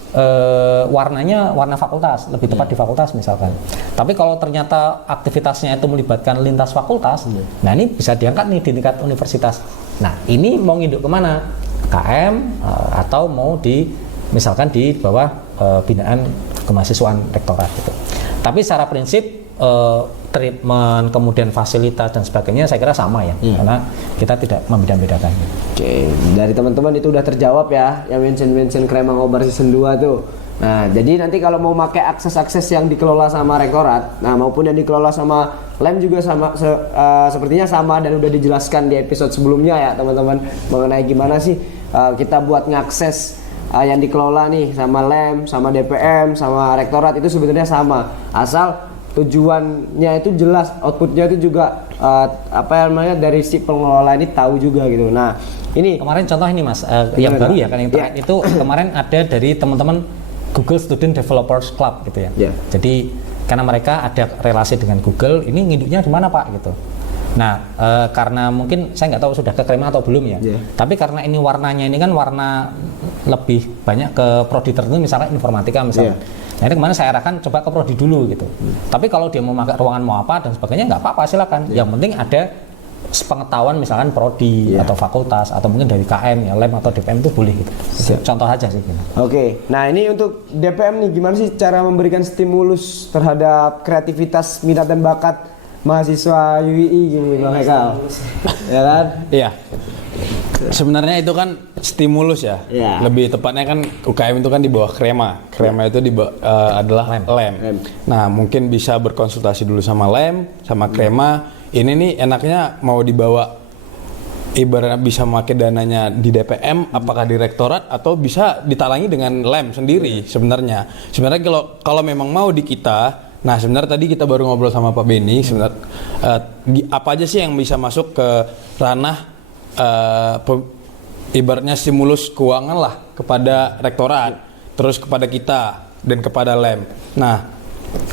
warnanya warna fakultas, lebih tepat di fakultas misalkan. Tapi kalau ternyata aktivitasnya itu melibatkan lintas fakultas, nah ini bisa diangkat nih di tingkat universitas. Nah ini mau nginduk kemana? KM atau mau misalkan di bawah binaan kemahasiswaan rektorat gitu. Tapi secara prinsip treatment, kemudian fasilitas dan sebagainya saya kira sama ya, karena kita tidak membeda-bedakan. Oke, dari teman-teman itu udah terjawab ya, yang mention Krema Ngobar season 2 tuh. Nah, jadi nanti kalau mau pakai akses-akses yang dikelola sama rektorat, nah maupun yang dikelola sama LEM juga sama sepertinya sama dan udah dijelaskan di episode sebelumnya ya teman-teman mengenai gimana sih kita buat ngakses yang dikelola nih sama LEM, sama DPM, sama rektorat itu sebenarnya sama. Asal tujuannya itu jelas, outputnya itu juga dari si pengelola ini tahu juga gitu. Nah, ini kemarin contoh ini Mas, yang baru ya kan yang terakhir itu kemarin ada dari teman-teman Google Student Developers Club gitu ya. Yeah. Jadi karena mereka ada relasi dengan Google, ini nginduknya di mana Pak gitu. Nah, karena mungkin saya nggak tahu sudah ke Krema atau belum ya. Yeah. Tapi karena ini warnanya ini kan warna lebih banyak ke prodi tertentu, misalnya informatika misalnya. Yeah. Nah, ini kemarin saya arahkan coba ke prodi dulu gitu. Tapi kalau dia mau pakai ruangan mau apa dan sebagainya nggak apa-apa silakan. Yang penting ada pengetahuan misalkan prodi atau fakultas atau mungkin dari KM ya LEM atau DPM itu boleh gitu. Contoh aja sih gitu. Oke, nah ini untuk DPM nih gimana sih cara memberikan stimulus terhadap kreativitas, minat dan bakat mahasiswa UII gini Bang Hekal? Ya kan? Iya. Sebenarnya itu kan stimulus ya. Iya. Lebih tepatnya kan UKM itu kan di bawah Krema. Krema itu adalah LEM. Nah, mungkin bisa berkonsultasi dulu sama LEM, sama Krema. Ini nih enaknya mau dibawa ibaratnya bisa memakai dananya di DPM, apakah di rektorat atau bisa ditalangi dengan LEM sendiri sebenarnya. Sebenarnya kalau memang mau di kita, nah sebenarnya tadi kita baru ngobrol sama Pak Beni, sebenarnya apa aja sih yang bisa masuk ke ranah ibaratnya stimulus keuangan lah kepada rektorat, terus kepada kita dan kepada LEM. Nah,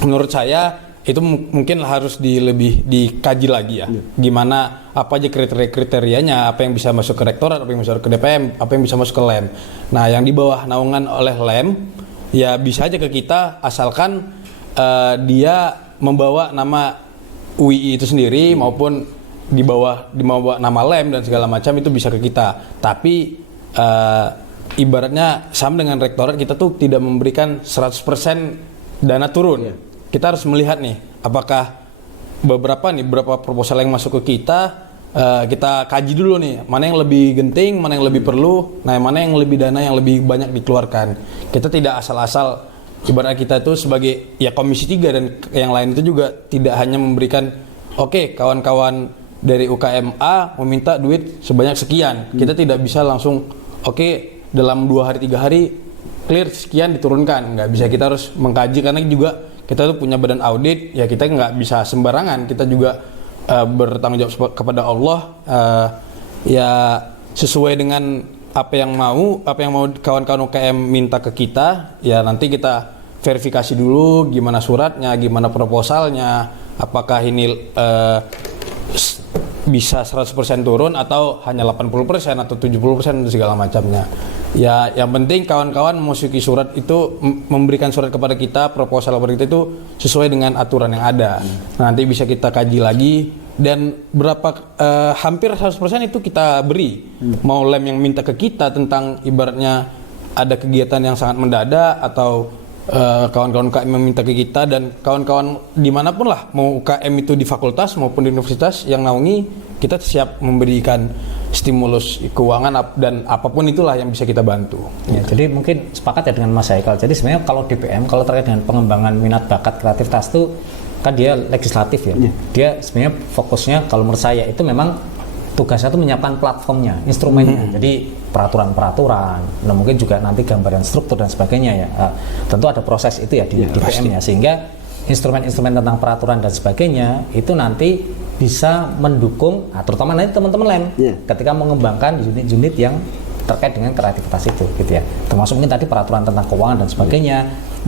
menurut saya itu mungkin harus lebih dikaji lagi ya. Gimana, apa aja kriteria-kriterianya, apa yang bisa masuk ke rektorat, apa yang bisa masuk ke DPM, apa yang bisa masuk ke LEM. Nah, yang di bawah naungan oleh LEM ya bisa aja ke kita asalkan dia membawa nama UII itu sendiri maupun di bawah nama LEM dan segala macam itu bisa ke kita. Tapi ibaratnya sama dengan rektorat, kita tuh tidak memberikan 100% dana turun. Kita harus melihat nih, apakah beberapa proposal yang masuk ke kita, kita kaji dulu nih, mana yang lebih genting, mana yang lebih perlu, nah mana yang lebih dana yang lebih banyak dikeluarkan. Kita tidak asal-asal, ibarat kita itu sebagai ya Komisi 3 dan yang lain itu juga tidak hanya memberikan, oke, kawan-kawan dari UKM A meminta duit sebanyak sekian. Kita tidak bisa langsung, oke, dalam 2 hari 3 hari clear sekian diturunkan. Nggak bisa, kita harus mengkaji karena juga kita tuh punya badan audit, ya kita nggak bisa sembarangan. Kita juga bertanggung jawab kepada Allah, ya sesuai dengan apa yang mau kawan-kawan UKM minta ke kita, ya nanti kita verifikasi dulu gimana suratnya, gimana proposalnya, apakah ini bisa 100% turun atau hanya 80% atau 70% segala macamnya. Ya, yang penting kawan-kawan memasuki surat itu, memberikan surat kepada kita, proposal kepada kita itu sesuai dengan aturan yang ada. Nanti bisa kita kaji lagi dan hampir 100% itu kita beri. Mau LEM yang minta ke kita tentang ibaratnya ada kegiatan yang sangat mendadak atau kawan-kawan UKM meminta ke kita, dan kawan-kawan dimanapun lah, mau UKM itu di fakultas maupun di universitas yang naungi, kita siap memberikan stimulus keuangan dan apapun itulah yang bisa kita bantu. Ya, jadi mungkin sepakat ya dengan Mas Haikal. Jadi sebenarnya kalau DPM, kalau terkait dengan pengembangan minat bakat kreativitas itu kan dia legislatif ya. Dia sebenarnya fokusnya kalau menurut saya itu memang tugasnya itu menyiapkan platformnya, instrumennya. Jadi peraturan-peraturan, nah mungkin juga nanti gambaran struktur dan sebagainya ya. Tentu ada proses itu ya di DPM ya, sehingga instrumen-instrumen tentang peraturan dan sebagainya itu nanti bisa mendukung, terutama nanti teman-teman LEM ketika mengembangkan unit-unit yang terkait dengan kreativitas itu, gitu ya. Termasuk mungkin tadi peraturan tentang keuangan dan sebagainya,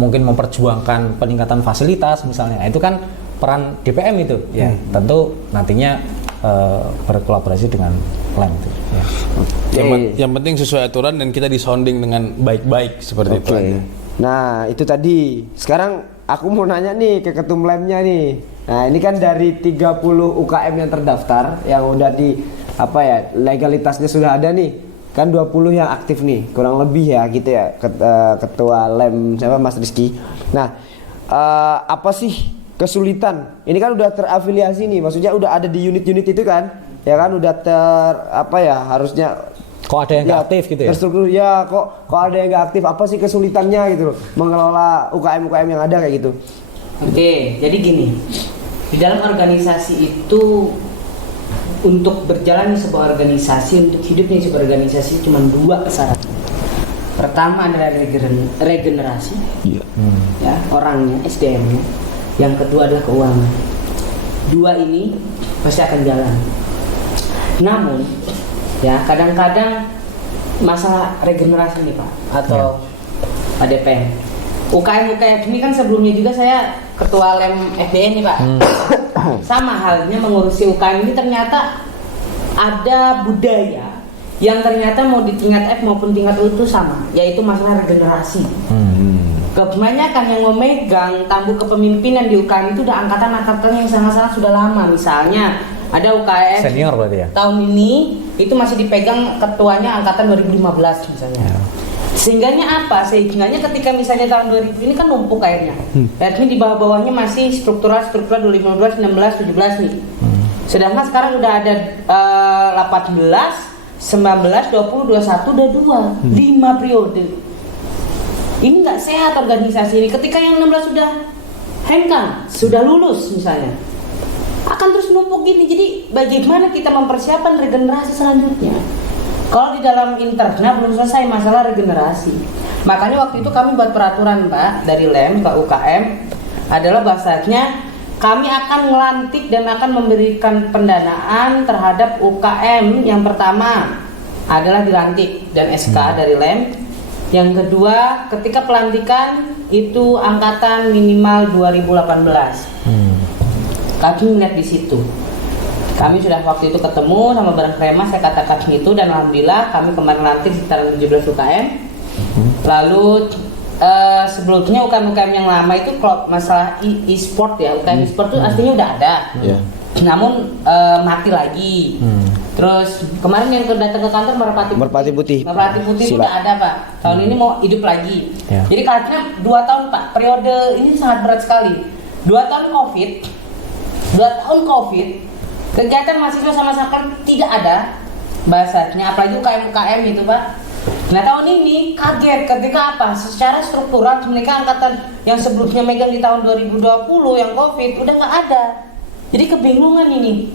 mungkin memperjuangkan peningkatan fasilitas misalnya. Nah, itu kan peran DPM itu, ya. Tentu nantinya berkolaborasi dengan LEM itu. Ya. Yang penting sesuai aturan dan kita disounding dengan baik-baik seperti itu aja. Nah, itu tadi. Sekarang aku mau nanya nih ke ketum LEM-nya nih. Nah, ini kan dari 30 UKM yang terdaftar, yang udah legalitasnya sudah ada nih. Kan 20 yang aktif nih, kurang lebih ya gitu ya, ketua LEM siapa Mas Rizky. Nah, apa sih kesulitan? Ini kan udah terafiliasi nih, maksudnya udah ada di unit-unit itu kan, ya kan udah harusnya Kok ada yang nggak aktif gitu ya? Terstruktur ya, kok ada yang nggak aktif, apa sih kesulitannya gitu loh mengelola UKM yang ada kayak gitu. Oke, jadi gini, di dalam organisasi itu untuk berjalan sebuah organisasi, untuk hidupnya sebuah organisasi cuma 2 syarat. Pertama adalah regenerasi, ya orangnya, SDM-nya. Yang kedua adalah keuangan. 2 ini pasti akan jalan. Namun, ya kadang-kadang masalah regenerasi nih Pak, atau ADPM. UKM ini kan sebelumnya juga saya ketua lem FDN nih Pak. Sama halnya mengurusi UKM ini ternyata ada budaya yang ternyata mau di tingkat F maupun tingkat U itu sama, yaitu masalah regenerasi. Kebanyakan yang memegang tampuk kepemimpinan di UKM itu udah angkatan-angkatan yang sangat-sangat sudah lama. Misalnya ada UKM Senior berarti ya? tahun ini itu masih dipegang ketuanya angkatan 2015 misalnya. Sehingganya apa? Sehingganya ketika misalnya tahun 2000 ini kan numpuk airnya. Berarti di bawah-bawahnya masih struktural 2015, 16, 17 nih. Sedangkan sekarang udah ada 18, 19, 20, 21, udah 2, 5 periode. Ini nggak sehat organisasi ini. Ketika yang 16 sudah hengkang, sudah lulus misalnya, akan terus numpuk gini. Jadi bagaimana kita mempersiapkan regenerasi selanjutnya? Kalau di dalam internal belum selesai masalah regenerasi. Makanya waktu itu kami buat peraturan Pak dari LEM ke UKM adalah bahasanya kami akan melantik dan akan memberikan pendanaan terhadap UKM. Yang pertama adalah dilantik dan SK dari LEM. Yang kedua ketika pelantikan itu angkatan minimal 2018. Kami melihat di situ. Kami sudah waktu itu ketemu sama Bareng Krema, saya katakan itu, dan alhamdulillah kami kemarin lantik sekitar 17 UKM. Lalu sebelumnya UKM yang lama itu kalau masalah e-sport ya, UKM e-sport itu aslinya udah ada. Namun mati lagi. Terus kemarin yang datang ke kantor Merpati Putih itu udah ada Pak. Tahun ini mau hidup lagi. Jadi karena 2 tahun Pak, periode ini sangat berat sekali. 2 tahun Covid, kegiatan mahasiswa sama sekali tidak ada bahasanya, apalagi UKM itu Pak. Nah tahun ini kaget ketika apa? Secara struktural mereka angkatan yang sebelumnya megang di tahun 2020 yang Covid udah nggak ada. Jadi kebingungan ini.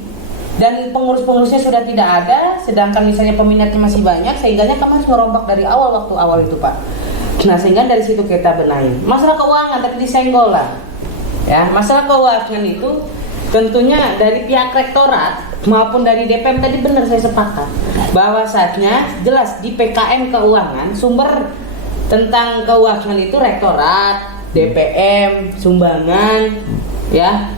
Dan pengurus-pengurusnya sudah tidak ada, sedangkan misalnya peminatnya masih banyak, sehingga kami harus merombak dari waktu awal itu Pak. Nah sehingga dari situ kita benahi. Masalah keuangan tadi disenggol lah. Ya, masalah keuangan itu tentunya dari pihak rektorat maupun dari DPM tadi benar saya sepakat bahwasanya jelas di PKM keuangan sumber tentang keuangan itu rektorat, DPM, sumbangan ya,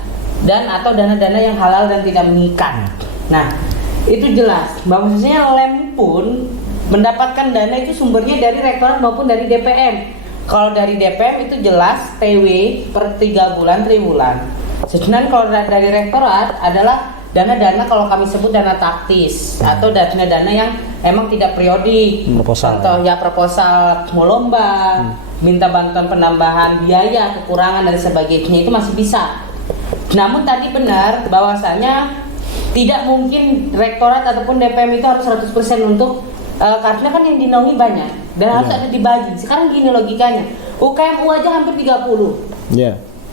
dan atau dana-dana yang halal dan tidak mengikat. Nah, itu jelas bahwasanya LEM pun mendapatkan dana itu sumbernya dari rektorat maupun dari DPM. Kalau dari DPM itu jelas TW per 3 bulan, triwulan. Sedangkan kalau dari rektorat adalah dana-dana kalau kami sebut dana taktis atau dana-dana yang emang tidak periodik. Contoh ya proposal mau lomba, minta bantuan penambahan biaya, kekurangan dan sebagainya itu masih bisa. Namun tadi benar bahwasanya tidak mungkin rektorat ataupun DPM itu harus 100% untuk karena kan yang dinaungi banyak dan harus ada dibagi. Sekarang gini logikanya, UKMU aja hampir 30.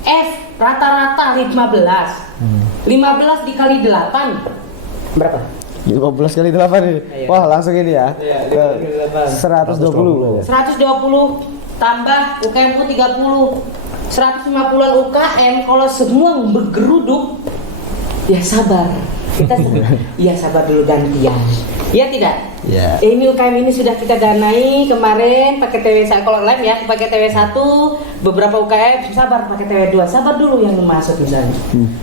F rata-rata 15. 15 dikali 8 berapa? 15 kali 8 ini. Wah, langsung ini ya. 120. 120 tambah UKMU 30. 150-an UKM kalau semua bergeruduk ya sabar. Kita ya sabar dulu gantian. Iya tidak? Ya. Ini UKM ini sudah kita danai kemarin pakai TW1 kalau live ya, pakai TW1, beberapa UKM sabar pakai TW2, sabar dulu yang masuk misalnya.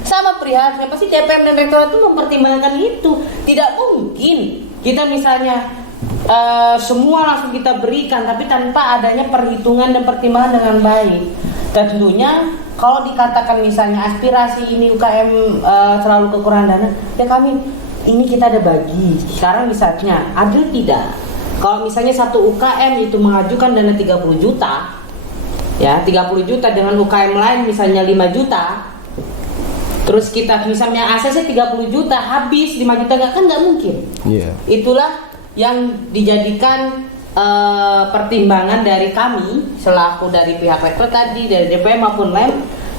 Sama perihalnya pasti DPM dan rektorat itu mempertimbangkan itu. Tidak mungkin kita misalnya semua langsung kita berikan tapi tanpa adanya perhitungan dan pertimbangan dengan baik. Tentunya kalau dikatakan misalnya aspirasi ini UKM selalu kekurangan dana, ya kami ini kita ada bagi. Sekarang misalnya adil tidak? Kalau misalnya satu UKM itu mengajukan dana 30 juta, ya 30 juta dengan UKM lain misalnya 5 juta, terus kita misalnya ACC 30 juta habis 5 juta kan nggak mungkin. Itulah yang dijadikan pertimbangan dari kami selaku dari pihak rektor tadi, dari DPM maupun LEM,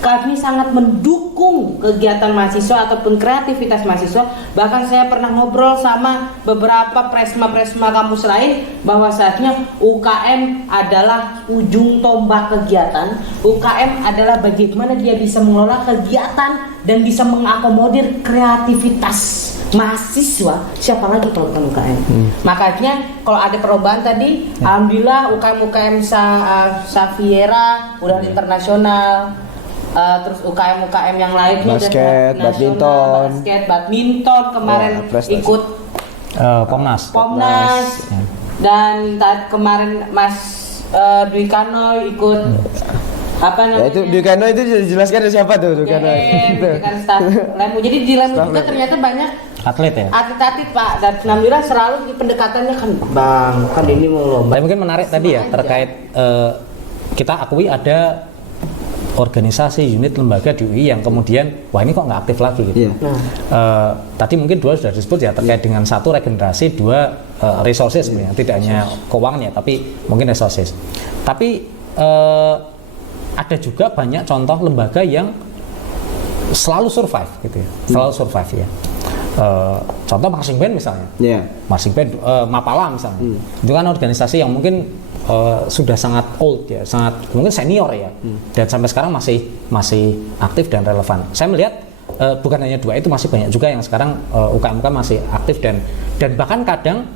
kami sangat mendukung kegiatan mahasiswa ataupun kreativitas mahasiswa. Bahkan saya pernah ngobrol sama beberapa presma kampus lain bahwasanya UKM adalah ujung tombak kegiatan. UKM adalah bagaimana dia bisa mengelola kegiatan dan bisa mengakomodir kreativitas mahasiswa. Siapa lagi kalau bukan UKM? Makanya kalau ada perubahan tadi, alhamdulillah UKM Saviera udah internasional. Terus UKM yang lainnya basket, badminton kemarin ikut Pomnas. Dan kemarin Mas Dwi Kano ikut apa namanya? Ya itu Dwi Kano itu dijelaskan dari siapa tuh Dwi Kano? Kan staff Lemu. Jadi di Lemu juga ternyata banyak Atlet ya. atlet Pak, dan alhamdulillah selalu di pendekatannya kan Bang, kan ini mau lomba. Tapi mungkin menarik tadi ya terkait kita akui ada organisasi unit lembaga di UI yang kemudian wah ini kok nggak aktif lagi gitu. Tadi mungkin dua sudah disebut ya terkait dengan satu regenerasi, dua resources sebenarnya tidak hanya keuangan ya tapi mungkin resources. Tapi ada juga banyak contoh lembaga yang selalu survive gitu ya, selalu survive ya. Contoh marching band misalnya, marching band Mapala misalnya, itu kan organisasi yang mungkin sudah sangat old ya, sangat mungkin senior ya, dan sampai sekarang masih aktif dan relevan. Saya melihat bukan hanya dua itu, masih banyak juga yang sekarang UKM masih aktif dan bahkan kadang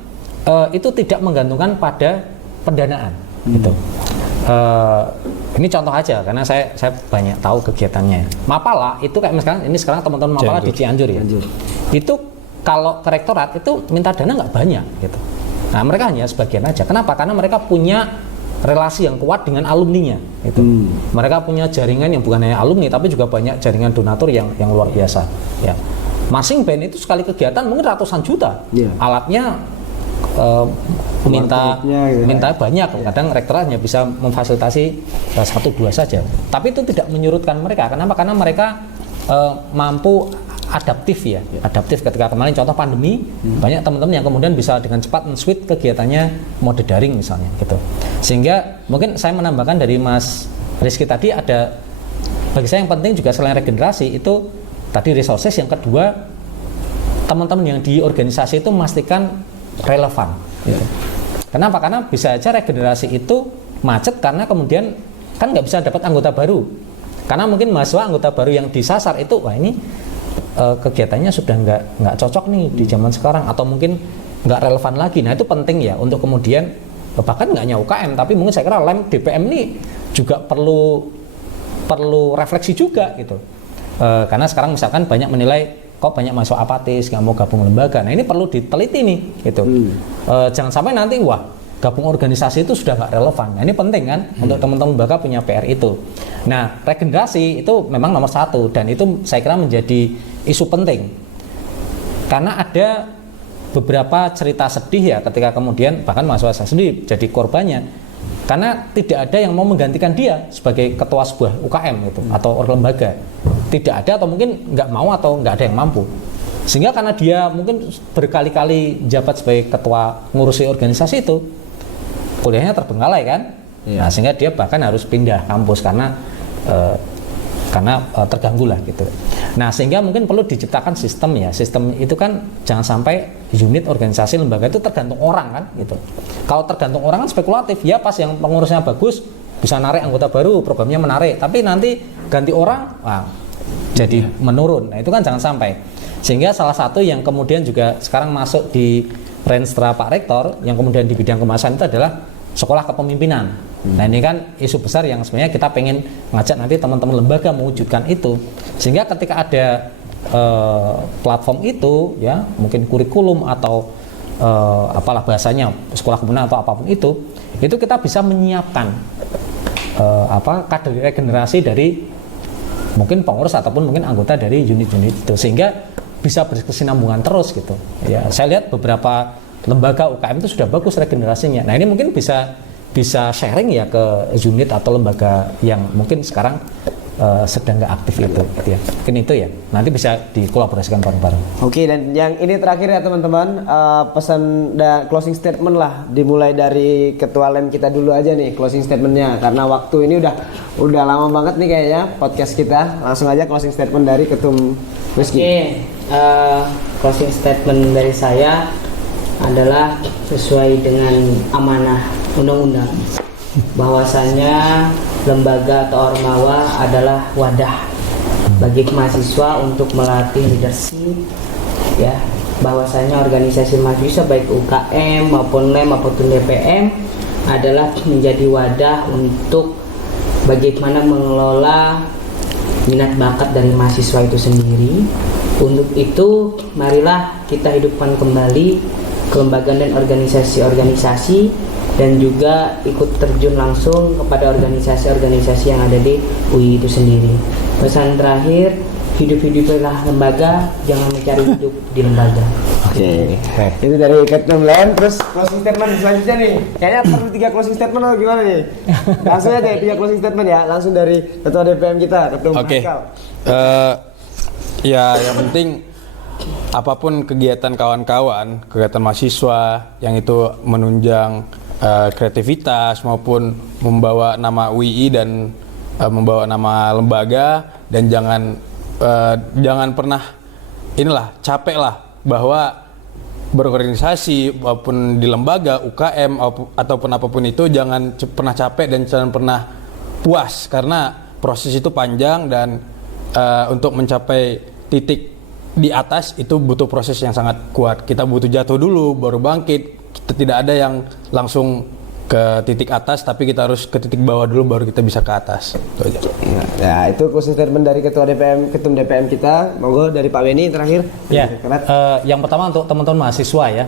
itu tidak menggantungkan pada pendanaan gitu. Ini contoh aja karena saya banyak tahu kegiatannya. Mapala itu kayak sekarang teman-teman Mapala di Cianjur ya. Itu kalau ke rektorat itu minta dana nggak banyak gitu. Nah mereka hanya sebagian aja. Kenapa? Karena mereka punya relasi yang kuat dengan alumninya gitu. Mereka punya jaringan yang bukan hanya alumni tapi juga banyak jaringan donatur yang luar biasa ya. Marching band itu sekali kegiatan mungkin ratusan juta. Alatnya minta banyak. Kadang rektorat hanya bisa memfasilitasi 1-2 saja. Tapi itu tidak menyurutkan mereka. Kenapa? Karena mereka mampu adaptif ketika kemarin contoh pandemi banyak teman-teman yang kemudian bisa dengan cepat men-switch kegiatannya mode daring misalnya gitu. Sehingga mungkin saya menambahkan dari Mas Rizky tadi ada bagi saya yang penting juga selain regenerasi itu tadi resources, yang kedua teman-teman yang di organisasi itu memastikan relevan gitu. Kenapa? Karena bisa aja regenerasi itu macet karena kemudian kan nggak bisa dapat anggota baru karena mungkin mahasiswa anggota baru yang disasar itu wah ini kegiatannya sudah nggak cocok nih di zaman sekarang atau mungkin nggak relevan lagi. Nah itu penting ya untuk kemudian bahkan nggak hanya UKM tapi mungkin saya kira LEM DPM ini juga perlu refleksi juga gitu. Karena sekarang misalkan banyak menilai kok banyak mahasiswa apatis nggak mau gabung lembaga. Nah ini perlu diteliti nih gitu. Jangan sampai nanti wah gabung organisasi itu sudah nggak relevan. Nah ini penting kan untuk teman-teman lembaga punya PR itu. Nah regenerasi itu memang nomor satu dan itu saya kira menjadi isu penting karena ada beberapa cerita sedih ya ketika kemudian bahkan mahasiswa saya sendiri jadi korbannya karena tidak ada yang mau menggantikan dia sebagai ketua sebuah UKM gitu atau lembaga, tidak ada atau mungkin nggak mau atau nggak ada yang mampu sehingga karena dia mungkin berkali-kali jabat sebagai ketua ngurusi organisasi itu kuliahnya terbengkalai kan. Nah sehingga dia bahkan harus pindah kampus karena terganggu lah gitu. Nah sehingga mungkin perlu diciptakan sistem ya. Sistem itu kan jangan sampai unit organisasi lembaga itu tergantung orang kan gitu. Kalau tergantung orang kan spekulatif ya, pas yang pengurusnya bagus bisa narik anggota baru, programnya menarik, tapi nanti ganti orang jadi menurun. Nah itu kan jangan sampai. Sehingga salah satu yang kemudian juga sekarang masuk di renstra Pak Rektor yang kemudian di bidang kemasan itu adalah sekolah kepemimpinan. Nah ini kan isu besar yang sebenarnya kita pengen ngajak nanti teman-teman lembaga mewujudkan itu sehingga ketika ada platform itu ya mungkin kurikulum atau apalah bahasanya sekolah kepemimpinan atau apapun itu kita bisa menyiapkan kader regenerasi dari mungkin pengurus ataupun mungkin anggota dari unit-unit itu sehingga bisa berkesinambungan terus gitu ya. Saya lihat beberapa lembaga UKM itu sudah bagus regenerasinya. Nah ini mungkin bisa sharing ya ke unit atau lembaga yang mungkin sekarang sedang nggak aktif itu gitu ya. Mungkin itu ya, nanti bisa dikolaborasikan bareng-bareng. Oke, dan yang ini terakhir ya teman-teman, pesan dan closing statement lah, dimulai dari ketua lem kita dulu aja nih closing statementnya, karena waktu ini udah lama banget nih kayaknya podcast kita. Langsung aja closing statement dari ketum Rizky. Oke, closing statement dari saya adalah sesuai dengan amanah undang-undang, bahwasanya lembaga atau ormawa adalah wadah bagi mahasiswa untuk melatih leadership, ya, bahwasanya organisasi mahasiswa baik UKM maupun LEM maupun DPM adalah menjadi wadah untuk bagaimana mengelola minat bakat dari mahasiswa itu sendiri. Untuk itu marilah kita hidupkan kembali kelembagaan dan organisasi-organisasi, dan juga ikut terjun langsung kepada organisasi-organisasi yang ada di UI itu sendiri. Pesan terakhir, hidup-hiduplah lembaga, jangan mencari hidup di lembaga. Oke, itu dari ketum lem. Terus closing statement selanjutnya nih, kayaknya perlu 3 closing statement atau gimana nih? Langsung aja 3 closing statement ya, langsung dari ketua DPM kita, ketum Haikal. Ya yang penting apapun kegiatan kawan-kawan, kegiatan mahasiswa yang itu menunjang kreativitas maupun membawa nama UII dan membawa nama lembaga, dan jangan pernah capek lah bahwa berorganisasi maupun di lembaga UKM ataupun apapun itu, jangan pernah capek dan jangan pernah puas, karena proses itu panjang dan untuk mencapai titik di atas itu butuh proses yang sangat kuat. Kita butuh jatuh dulu baru bangkit. Kita tidak ada yang langsung ke titik atas, tapi kita harus ke titik bawah dulu baru kita bisa ke atas. Itu aja. Ya, itu closing statement dari ketum DPM kita. Monggo dari Pak Beni terakhir. Ya, yang pertama untuk teman-teman mahasiswa ya,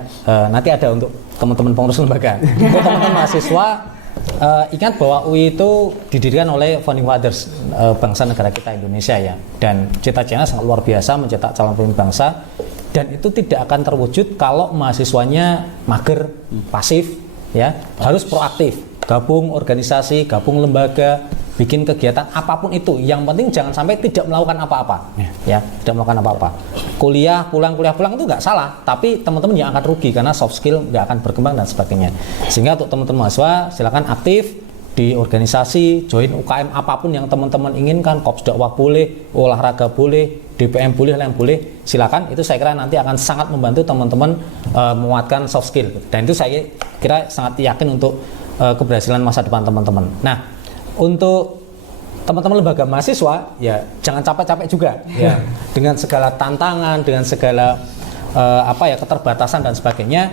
nanti ada untuk teman-teman pengurus lembaga. Untuk teman-teman mahasiswa, ingat bahwa UI itu didirikan oleh founding fathers bangsa negara kita Indonesia ya, dan cita-citanya sangat luar biasa mencetak calon pemimpin bangsa, dan itu tidak akan terwujud kalau mahasiswanya mager, pasif ya, harus proaktif, gabung organisasi, gabung lembaga, bikin kegiatan apapun itu. Yang penting jangan sampai tidak melakukan apa-apa ya, tidak melakukan apa-apa. Kuliah pulang itu nggak salah, tapi teman-teman yang akan rugi karena soft skill nggak akan berkembang dan sebagainya. Sehingga untuk teman-teman mahasiswa silakan aktif di organisasi, join UKM apapun yang teman-teman inginkan, Korps dakwah boleh, olahraga boleh, DPM boleh, lain boleh, silakan. Itu saya kira nanti akan sangat membantu teman-teman menguatkan soft skill, dan itu saya kira sangat yakin untuk keberhasilan masa depan teman-teman. Nah, untuk teman-teman lembaga mahasiswa ya jangan capek-capek juga ya, dengan segala tantangan, dengan segala keterbatasan dan sebagainya.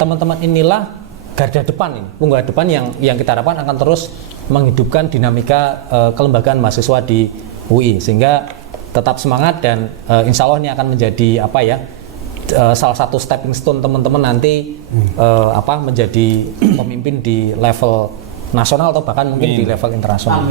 Teman-teman inilah garda depan ini, punggawa depan yang kita harapkan akan terus menghidupkan dinamika kelembagaan mahasiswa di UI, sehingga tetap semangat dan insya Allah ini akan menjadi salah satu stepping stone teman-teman nanti menjadi pemimpin di level nasional atau bahkan mungkin di level internasional.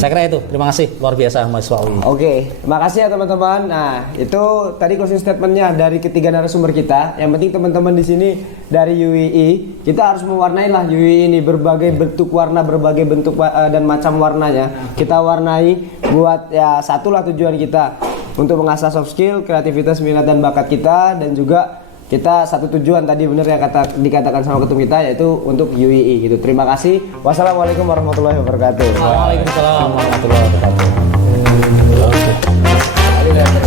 Saya kira itu. Terima kasih luar biasa mahasiswa UI. Oke, makasih ya teman-teman. Nah, itu tadi closing statementnya dari ketiga narasumber kita. Yang penting teman-teman di sini dari UII, kita harus mewarnai lah UII ini, berbagai bentuk warna, berbagai bentuk dan macam warnanya. Kita warnai buat ya satulah tujuan kita untuk mengasah soft skill, kreativitas, minat dan bakat kita, dan juga kita satu tujuan tadi benar yang dikatakan sama ketum kita, yaitu untuk UII gitu. Terima kasih. Wassalamualaikum warahmatullahi wabarakatuh. Waalaikumsalam warahmatullahi wabarakatuh. Oke.